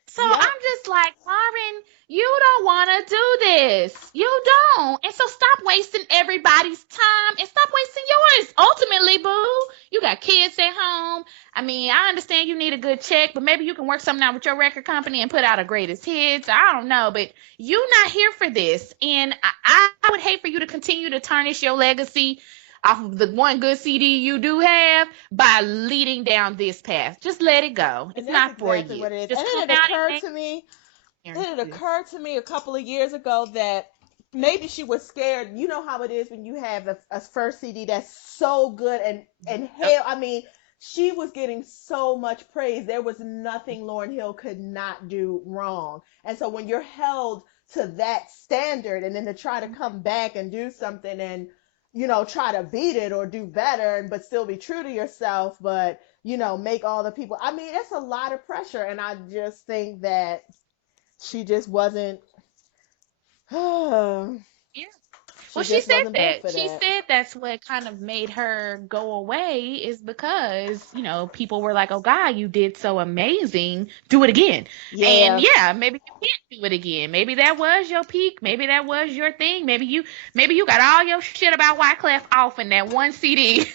So yep. I'm just like, Lauren, you don't want to do this. You don't. And so stop wasting everybody's time and stop wasting yours. Ultimately, boo, you got kids at home. I mean, I understand you need a good check, but maybe you can work something out with your record company and put out a greatest hits. I don't know, but you not here for this. And I would hate for you to continue to tarnish your legacy off of the one good CD you do have by leading down this path. Just let it go. And It's that's not for exactly you. what it is. Just And come then it out and occurred make to me. It appearances. occurred to me a couple of years ago that maybe she was scared. You know how it is when you have a first CD that's so good, and Yep. hell, I mean, she was getting so much praise. There was nothing Lauryn Hill could not do wrong. And so when you're held to that standard, and then to try to come back and do something, and try to beat it or do better, and but still be true to yourself, but make all the people. I mean, it's a lot of pressure, and I just think that she just wasn't. Yeah. She Well, she just said wasn't built that. for She that. said that's what kind of made her go away is because, people were like, oh, God, you did so amazing. Do it again. And Yeah. yeah, maybe you can't do it again. Maybe that was your peak. Maybe that was your thing. Maybe you got all your shit about Wyclef off in that one CD.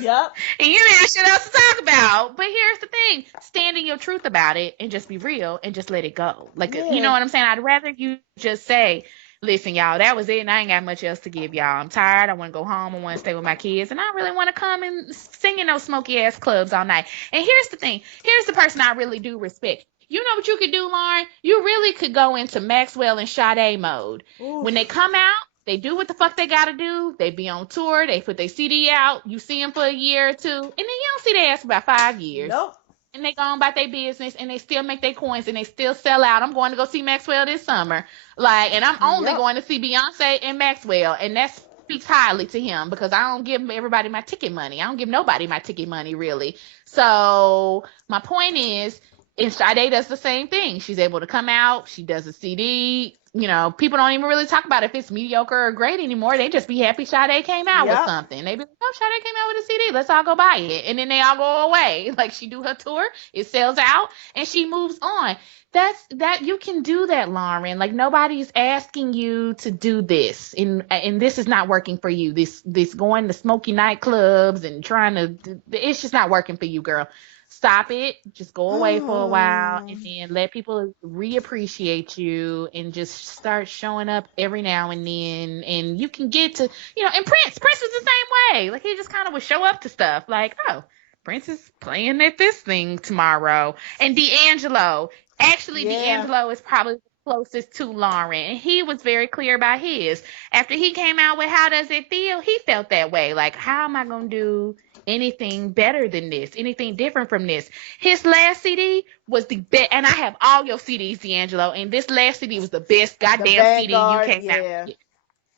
Yep. And you didn't have shit else to talk about. But here's the thing: stand in your truth about it and just be real and just let it go. Like, you know Yeah. what I'm saying? I'd rather you just say, listen, y'all, that was it, and I ain't got much else to give y'all. I'm tired. I want to go home. I want to stay with my kids, and I really want to come and sing in those smoky ass clubs all night. And here's the thing: here's the person I really do respect. You know what you could do, Lauren? You really could go into Maxwell and Sade mode. When they Oof. come out, they do what the fuck they gotta do. They be on tour. They put their CD out. You see them for a year or two, and then you don't see their ass for about 5 years. Nope. And they go on about their business, and they still make their coins, and they still sell out. I'm going to go see Maxwell this summer, and I'm only Yep. going to see Beyonce and Maxwell, and that's speaks highly to him because I don't give everybody my ticket money. I don't give nobody my ticket money, really. So my point is, and Sade does the same thing. She's able to come out. She does a CD. You know, people don't even really talk about if it's mediocre or great anymore. They just be happy Sade came out with Yep. something. They be like, oh, Sade came out with a CD. Let's all go buy it. And then they all go away. Like, she do her tour, it sells out, and she moves on. That you can do that, Lauren. Like, nobody's asking you to do this, and this is not working for you. This going to smoky nightclubs and trying to, it's just not working for you, girl. Stop it. Just go away for a while, and then let people reappreciate you, and just start showing up every now and then. And you can get to, you know, and Prince was the same way. Like, he just kind of would show up to stuff. Like, oh, Prince is playing at this thing tomorrow. And D'Angelo. Actually, Yeah. D'Angelo is probably the closest to Lauren. And he was very clear about his. After he came out with How Does It Feel, he felt that way. Like, how am I going to do anything better than this? Anything different from this? His last CD was the best. And I have all your CDs, D'Angelo. And this last CD was the best goddamn CD you came out with.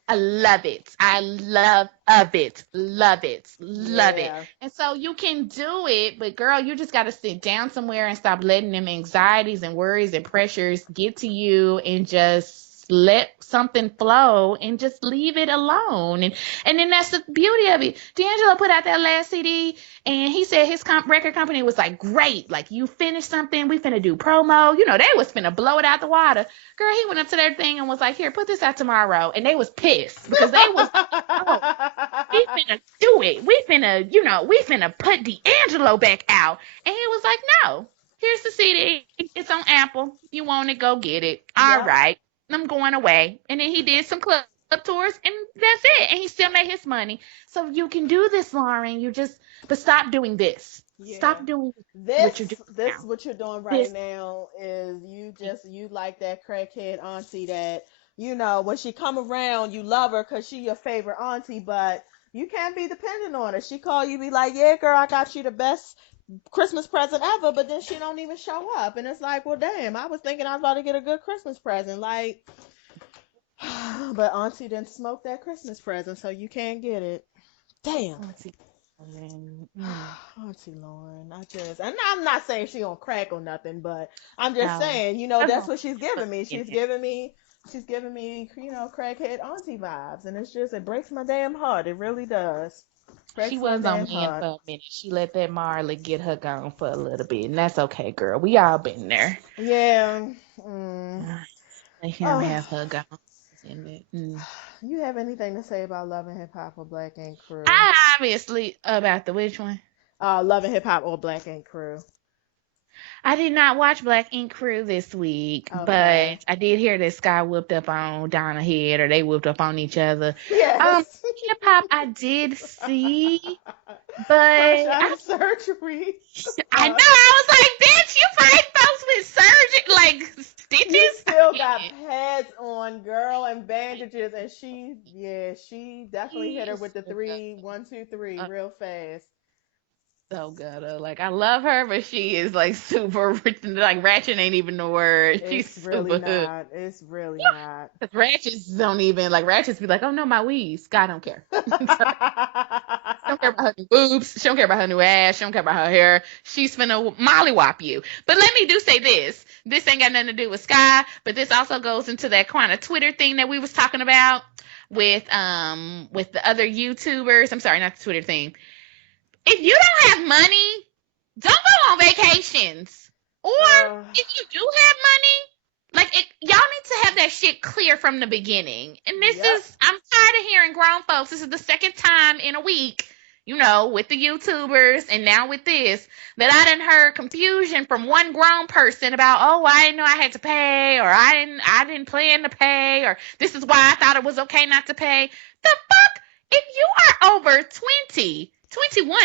I love it. I love it. Love it. Love it. And so you can do it, but girl, you just got to sit down somewhere and stop letting them anxieties and worries and pressures get to you, and just let something flow and just leave it alone. And then that's the beauty of it. D'Angelo put out that last CD, and he said his record company was like, great, like, you finished something, we finna do promo. You know, they was finna blow it out the water. Girl, he went up to their thing and was like, here, put this out tomorrow. And they was pissed because they was, oh, we finna do it. We finna put D'Angelo back out. And he was like, no, here's the CD. It's on Apple. You want it, go get it. All right. I'm going away. And then he did some club tours, and that's it. And he still made his money. So you can do this, Lauren. But stop doing this. Yeah. Stop doing what you're doing. What you're doing right now is you like that crackhead auntie that, you know, when she come around, you love her because she your favorite auntie, but you can't be dependent on her. She call you, be like, yeah, girl, I got you the best Christmas present ever, but then she don't even show up, and it's like, well, damn, I was thinking I was about to get a good Christmas present, like, but auntie didn't smoke that Christmas present, so you can't get it. Damn. Auntie Lauren, and I'm not saying she on crack or nothing, but I'm just saying, you know, that's what she's giving me. She's giving me, you know, crackhead auntie vibes, and it breaks my damn heart. It really does. She was on me for a minute. She let that Marley get her gone for a little bit, and that's okay, girl. We all been there. Yeah. Let him have her gone. You have anything to say about Love and Hip Hop or Black Ink Crew? I obviously about the which one? Love and Hip Hop or Black Ink Crew. I did not watch Black Ink Crew this week, but I did hear that Skai whooped up on Donna Head, or they whooped up on each other. Yes. Hip Hop I did see, but surgery. I know, I was like, bitch, you fight folks with surgery, like stitches. You still got pads on, girl, and bandages, and she definitely hit her with the 3, 1, 2, 3 real fast. So good. Like, I love her, but she is like super, like, ratchet ain't even the word. She's really super not. It's really not. Because ratchets don't even, like, ratchets be like, oh no, my weaves. God don't care. She don't care about her new boobs. She don't care about her new ass. She don't care about her hair. She's finna mollywop you. But let me say this. This ain't got nothing to do with Skai, but this also goes into that kind of Twitter thing that we was talking about with the other YouTubers. I'm sorry, not the Twitter thing. If you don't have money, don't go on vacations. Or if you do have money, y'all need to have that shit clear from the beginning. And I'm tired of hearing grown folks. This is the second time in a week, you know, with the YouTubers and now with this, that I done heard confusion from one grown person about, oh, I didn't know I had to pay, or I didn't plan to pay, or this is why I thought it was okay not to pay. The fuck? If you are over 21,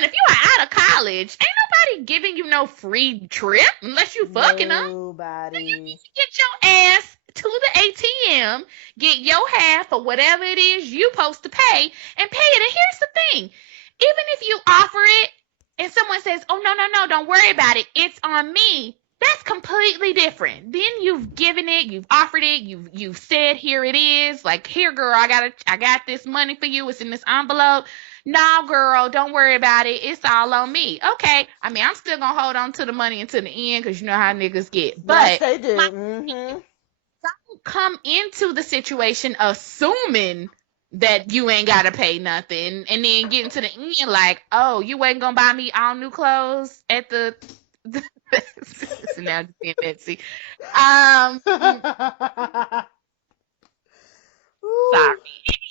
if you are out of college, ain't nobody giving you no free trip unless you fucking up. Nobody. You need to get your ass to the ATM, get your half or whatever it is you supposed to pay, and pay it. And here's the thing. Even if you offer it and someone says, oh, no, don't worry about it, it's on me, That's completely different. Then you've given it, you've offered it, you've said here it is. Like, here, girl, I got this money for you. It's in this envelope. No, girl, don't worry about it. It's all on me. Okay. I mean, I'm still gonna hold on to the money until the end because you know how niggas get. Yes, But they do. my Mm-hmm. come into the situation assuming that you ain't gotta pay nothing, and then getting to the end like, oh, you wasn't gonna buy me all new clothes at the. So now just being Betsy. Sorry. Ooh.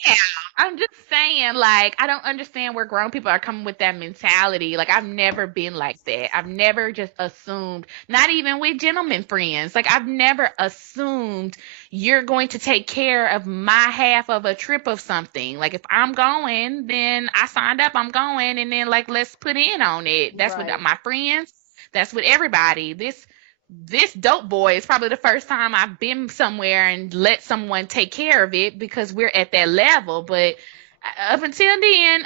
Yeah, I'm just saying, like, I don't understand where grown people are coming with that mentality. Like, I've never been like that. I've never just assumed, not even with gentlemen friends. Like, I've never assumed you're going to take care of my half of a trip of something. Like, if I'm going, then I signed up, I'm going, and then, like, let's put in on it. That's what Right. my friends, that's what everybody. This dope boy is probably the first time I've been somewhere and let someone take care of it because we're at that level. But up until then,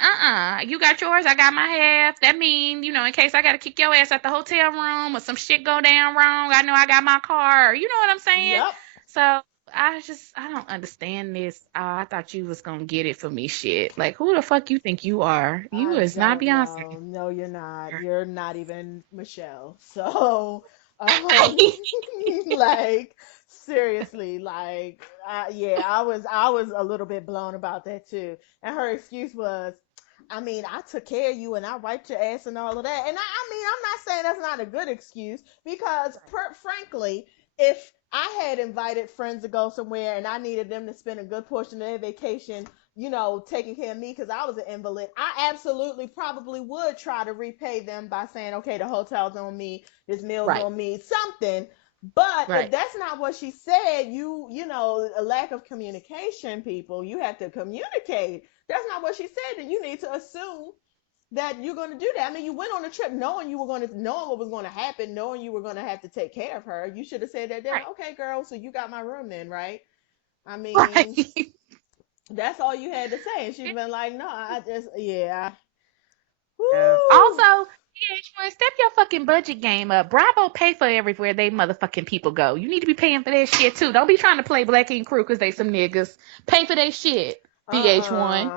you got yours, I got my half. That mean, in case I got to kick your ass at the hotel room or some shit go down wrong, I know I got my car. You know what I'm saying? Yep. So I don't understand this. I thought you was gonna get it for me, shit. Like, who the fuck you think you are? You I is not don't Beyonce. know. No, you're not. You're not even Michelle. So, um, like seriously, like yeah, I was a little bit blown about that too. And her excuse was, I mean, I took care of you and I wiped your ass and all of that. And I mean, I'm not saying that's not a good excuse because, frankly, if I had invited friends to go somewhere and I needed them to spend a good portion of their vacation, taking care of me because I was an invalid, I absolutely probably would try to repay them by saying, okay, the hotel's on me, this meal's Right, on me, something. But if right. that's not what she said, a lack of communication, people, you have to communicate. That's not what she said, then you need to assume that you're going to do that. I mean, you went on a trip knowing what was going to happen, knowing you were going to have to take care of her. You should have said that then, Right. okay, girl, so you got my room then, right? I mean, Right. that's all you had to say. And she'd been like, no, I just, yeah. Yeah. Woo! Also, VH1, step your fucking budget game up. Bravo pay for everywhere they motherfucking people go. You need to be paying for that shit too. Don't be trying to play Black Ink Crew because they some niggas. Pay for that shit. VH1.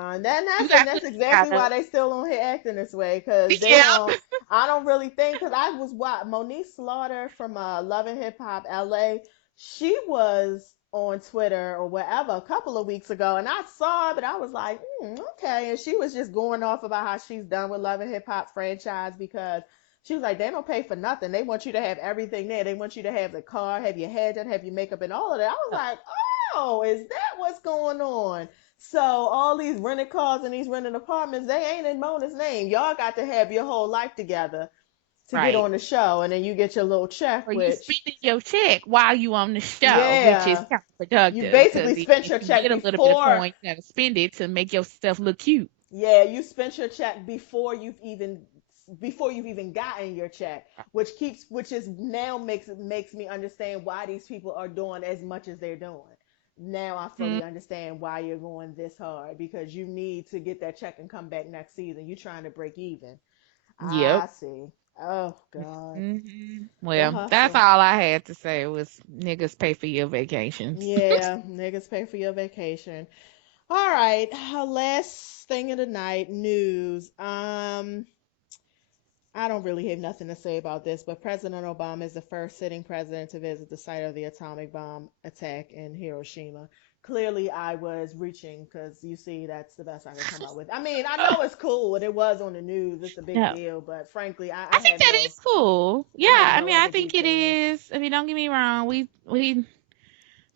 You And got that's pussy exactly together. why they still on here acting this way, because they Yeah. don't. I don't really think, because I was what Monique Slaughter from Love and Hip Hop LA. She was on Twitter or wherever a couple of weeks ago, and I saw it, but I was like, okay. And she was just going off about how she's done with Love and Hip Hop franchise because she was like, they don't pay for nothing. They want you to have everything there. They want you to have the car, have your hair done, have your makeup, and all of that. I was like, oh, is that what's going on? So all these rented cars and these rented apartments, they ain't in Mona's name. Y'all got to have your whole life together to get Right. on the show, and then you get your little check, Or you which, spending your check while you on the show, which is yeah, you counterproductive because basically spent if your you check get a little bit of before. coin, you gotta spend it to make yourself look cute. Yeah, you spent your check before you've even gotten your check, which is now makes me understand why these people are doing as much as they're doing. Now I Mm, fully understand why you're going this hard because you need to get that check and come back next season. You're trying to break even. yep. I see. Oh God, the Well, that's hustle. all I had to say was niggas pay for your vacations. Yeah, niggas pay for your vacation. All right, last thing of the night, news. I don't really have nothing to say about this, but President Obama is the first sitting president to visit the site of the atomic bomb attack in Hiroshima. Clearly, I was reaching because you see, that's the best I could come up with. I mean, I know it's cool and it was on the news, it's a big No. deal, but frankly, I think that is cool. Yeah, I have I no mean, I other think it details. is. I mean, don't get me wrong. We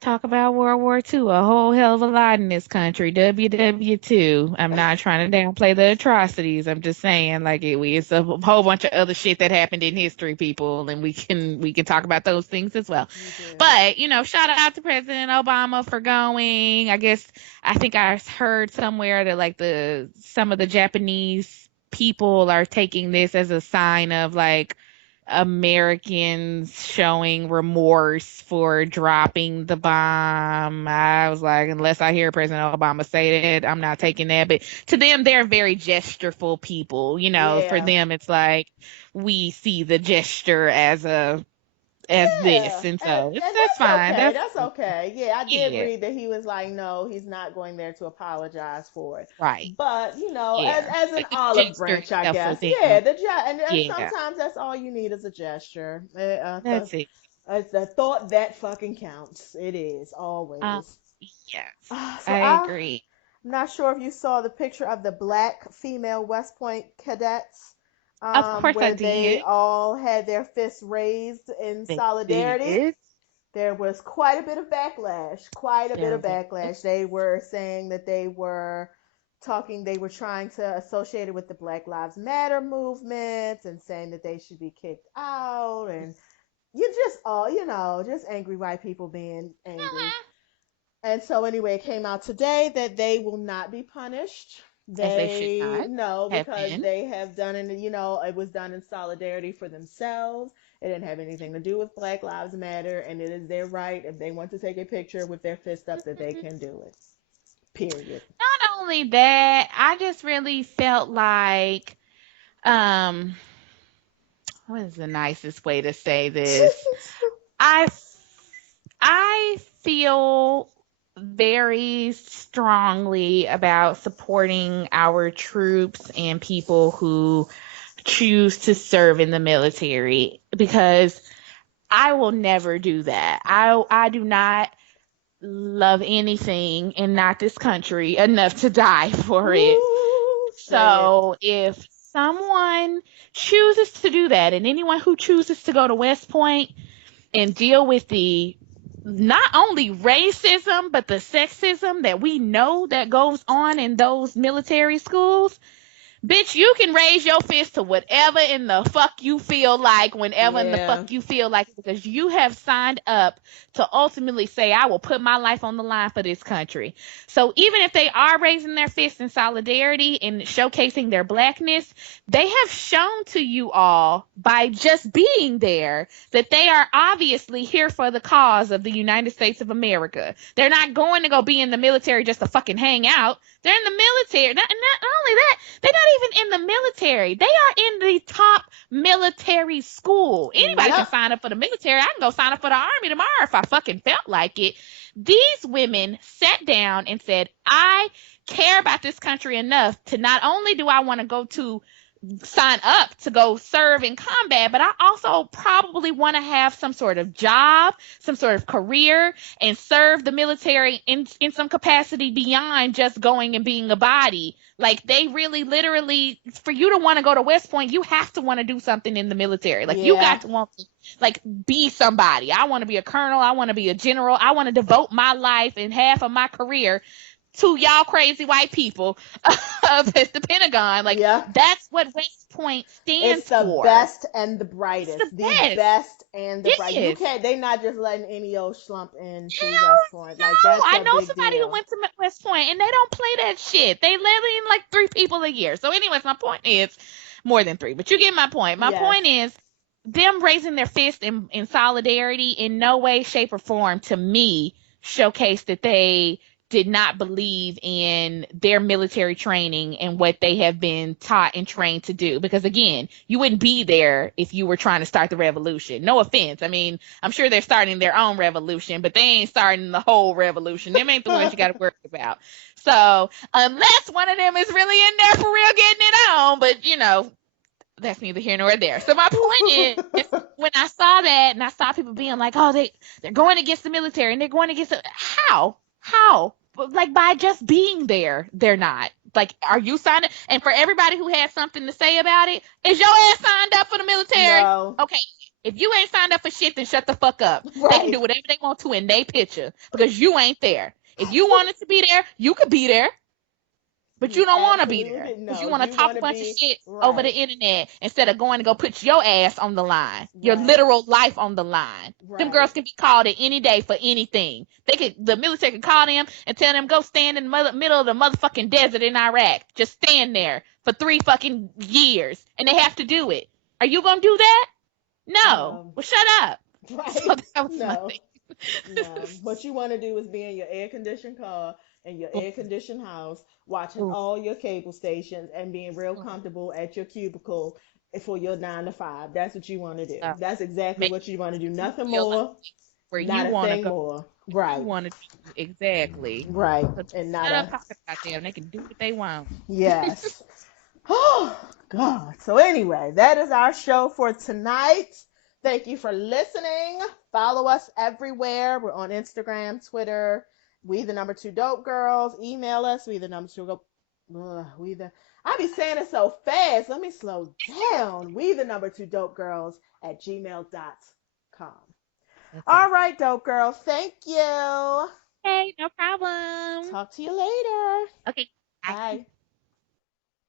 talk about World War II a whole hell of a lot in this country. WW2. I'm not trying to downplay the atrocities. I'm just saying, like, it's a whole bunch of other shit that happened in history, people, and we can talk about those things as well. We do. But shout out to President Obama for going. I think I heard somewhere that like the some of the Japanese people are taking this as a sign of like Americans showing remorse for dropping the bomb. I was like, unless I hear President Obama say that, I'm not taking that. But to them, they're very gestureful people. For Yeah. them, it's like we see the gesture as as this, Yeah, and and so that's that's fine. okay. That's That's okay. Yeah, I did yeah, read that he was like, no, he's not going there to apologize for it. right. But you know, Yeah, as an like the olive gesture branch, I itself for guess. Yeah, them. and Yeah, sometimes that's all you need is a gesture. that's it. It's the thought that fucking counts. It is Um, always. yes, So I I'm agree. not sure if you saw the picture of the black female West Point cadets, Of course I where they did. all had their fists raised in They solidarity. did. There was quite a bit of backlash. Quite a bit There of backlash. was. They were saying that they were trying to associate it with the Black Lives Matter movement and saying that they should be kicked out. And you just all, just angry white people being angry. Mhm. And so anyway, it came out today that they will not be punished. As they should They not no, have because been. they have done it, it was done in solidarity for themselves. It didn't have anything to do with Black Lives Matter, and it is their right if they want to take a picture with their fist up that they can do it. Period. Not only that, I just really felt like, um, what is the nicest way to say this? I I feel very strongly about supporting our troops and people who choose to serve in the military because I will never do that. I do not love anything and not this country enough to die for it. Ooh, say it. So if someone chooses to do that, and anyone who chooses to go to West Point and deal with the not only racism but the sexism that we know that goes on in those military schools, bitch, you can raise your fist to whatever in the fuck you feel like, whenever in the Yeah. fuck you feel like, because you have signed up to ultimately say, I will put my life on the line for this country. So even if they are raising their fists in solidarity and showcasing their blackness, they have shown to you all by just being there that they are obviously here for the cause of the United States of America. They're not going to go be in the military just to fucking hang out. They're in the military. Not only that, they're not even in the military. They are in the top military school. Anybody can Yep. sign up for the military. I can go sign up for the army tomorrow if I fucking felt like it. These women sat down and said, I care about this country enough to not only do I want to go to sign up to go serve in combat, but I also probably want to have some sort of job, some sort of career, and serve the military in some capacity beyond just going and being a body. Like they really literally, for you to want to go to West Point, you have to want to do something in the military. Like you Yeah. got to want to like be somebody. I want to be a colonel, I want to be a general, I want to devote my life and half of my career to y'all crazy white people of the Pentagon. Like Yeah. that's what West Point It's stands the for. best and the It's the brightest. The best. best and the bright. You Yes. can't. They not just letting any old slump into Hell West Point. Like no. that's I a know big somebody who deal. went to West Point and they don't play that shit. They let in like 3 people a year. So, anyways, my point is more than 3, but you get my point. My Yes. point is them raising their fist in solidarity in no way, shape, or form to me showcased that they did not believe in their military training and what they have been taught and trained to do. Because again, you wouldn't be there if you were trying to start the revolution. No offense. I mean, I'm sure they're starting their own revolution, but they ain't starting the whole revolution. Them ain't the ones you got to worry about. So unless one of them is really in there for real getting it on, but that's neither here nor there. So my point is, when I saw that and I saw people being like, "Oh, they're going against the military and they're going against how? Like by just being there, they're not. Like, are you signed up? And for everybody who has something to say about it, is your ass signed up for the military? No. Okay. If you ain't signed up for shit, then shut the fuck up. They can Right. do whatever they want to in their picture because you ain't there. If you wanted to be there, you could be there. But You you don't want to be absolutely there didn't because know. you want to You talk want a to bunch of be shit over the right. internet instead of going to go put your ass on the line, your Right. literal life on the line. Them Right. girls can be called at any day for anything. The military can call them and tell them go stand in the middle of the motherfucking desert in Iraq. Just stand there for 3 fucking years, and they have to do it. Are you gonna do that? No. No. Well, shut up. So Right. that was my No. thing. No. What you want to do is be in your air conditioned car in your air conditioned house, watching Ooh, all your cable stations and being real ooh, comfortable at your cubicle for your 9 to 5. That's what you want to do. So That's exactly make what you want to do. you Nothing feel like more, where not you a want to thing go, more. what you Right. want to do exactly. Right. So And not shut up a talking about them. They can do what they want. yes. Oh God. So anyway, that is our show for tonight. Thank you for listening. Follow us everywhere. We're on Instagram, Twitter. We the number two dope girls. Email us. We the number two go. We the. I be saying it so fast. Let me slow down. We the number two dope girls at gmail.com. That's it. All right, dope girls. Thank you. Hey, no problem. Talk to you later. Okay. Bye. Bye.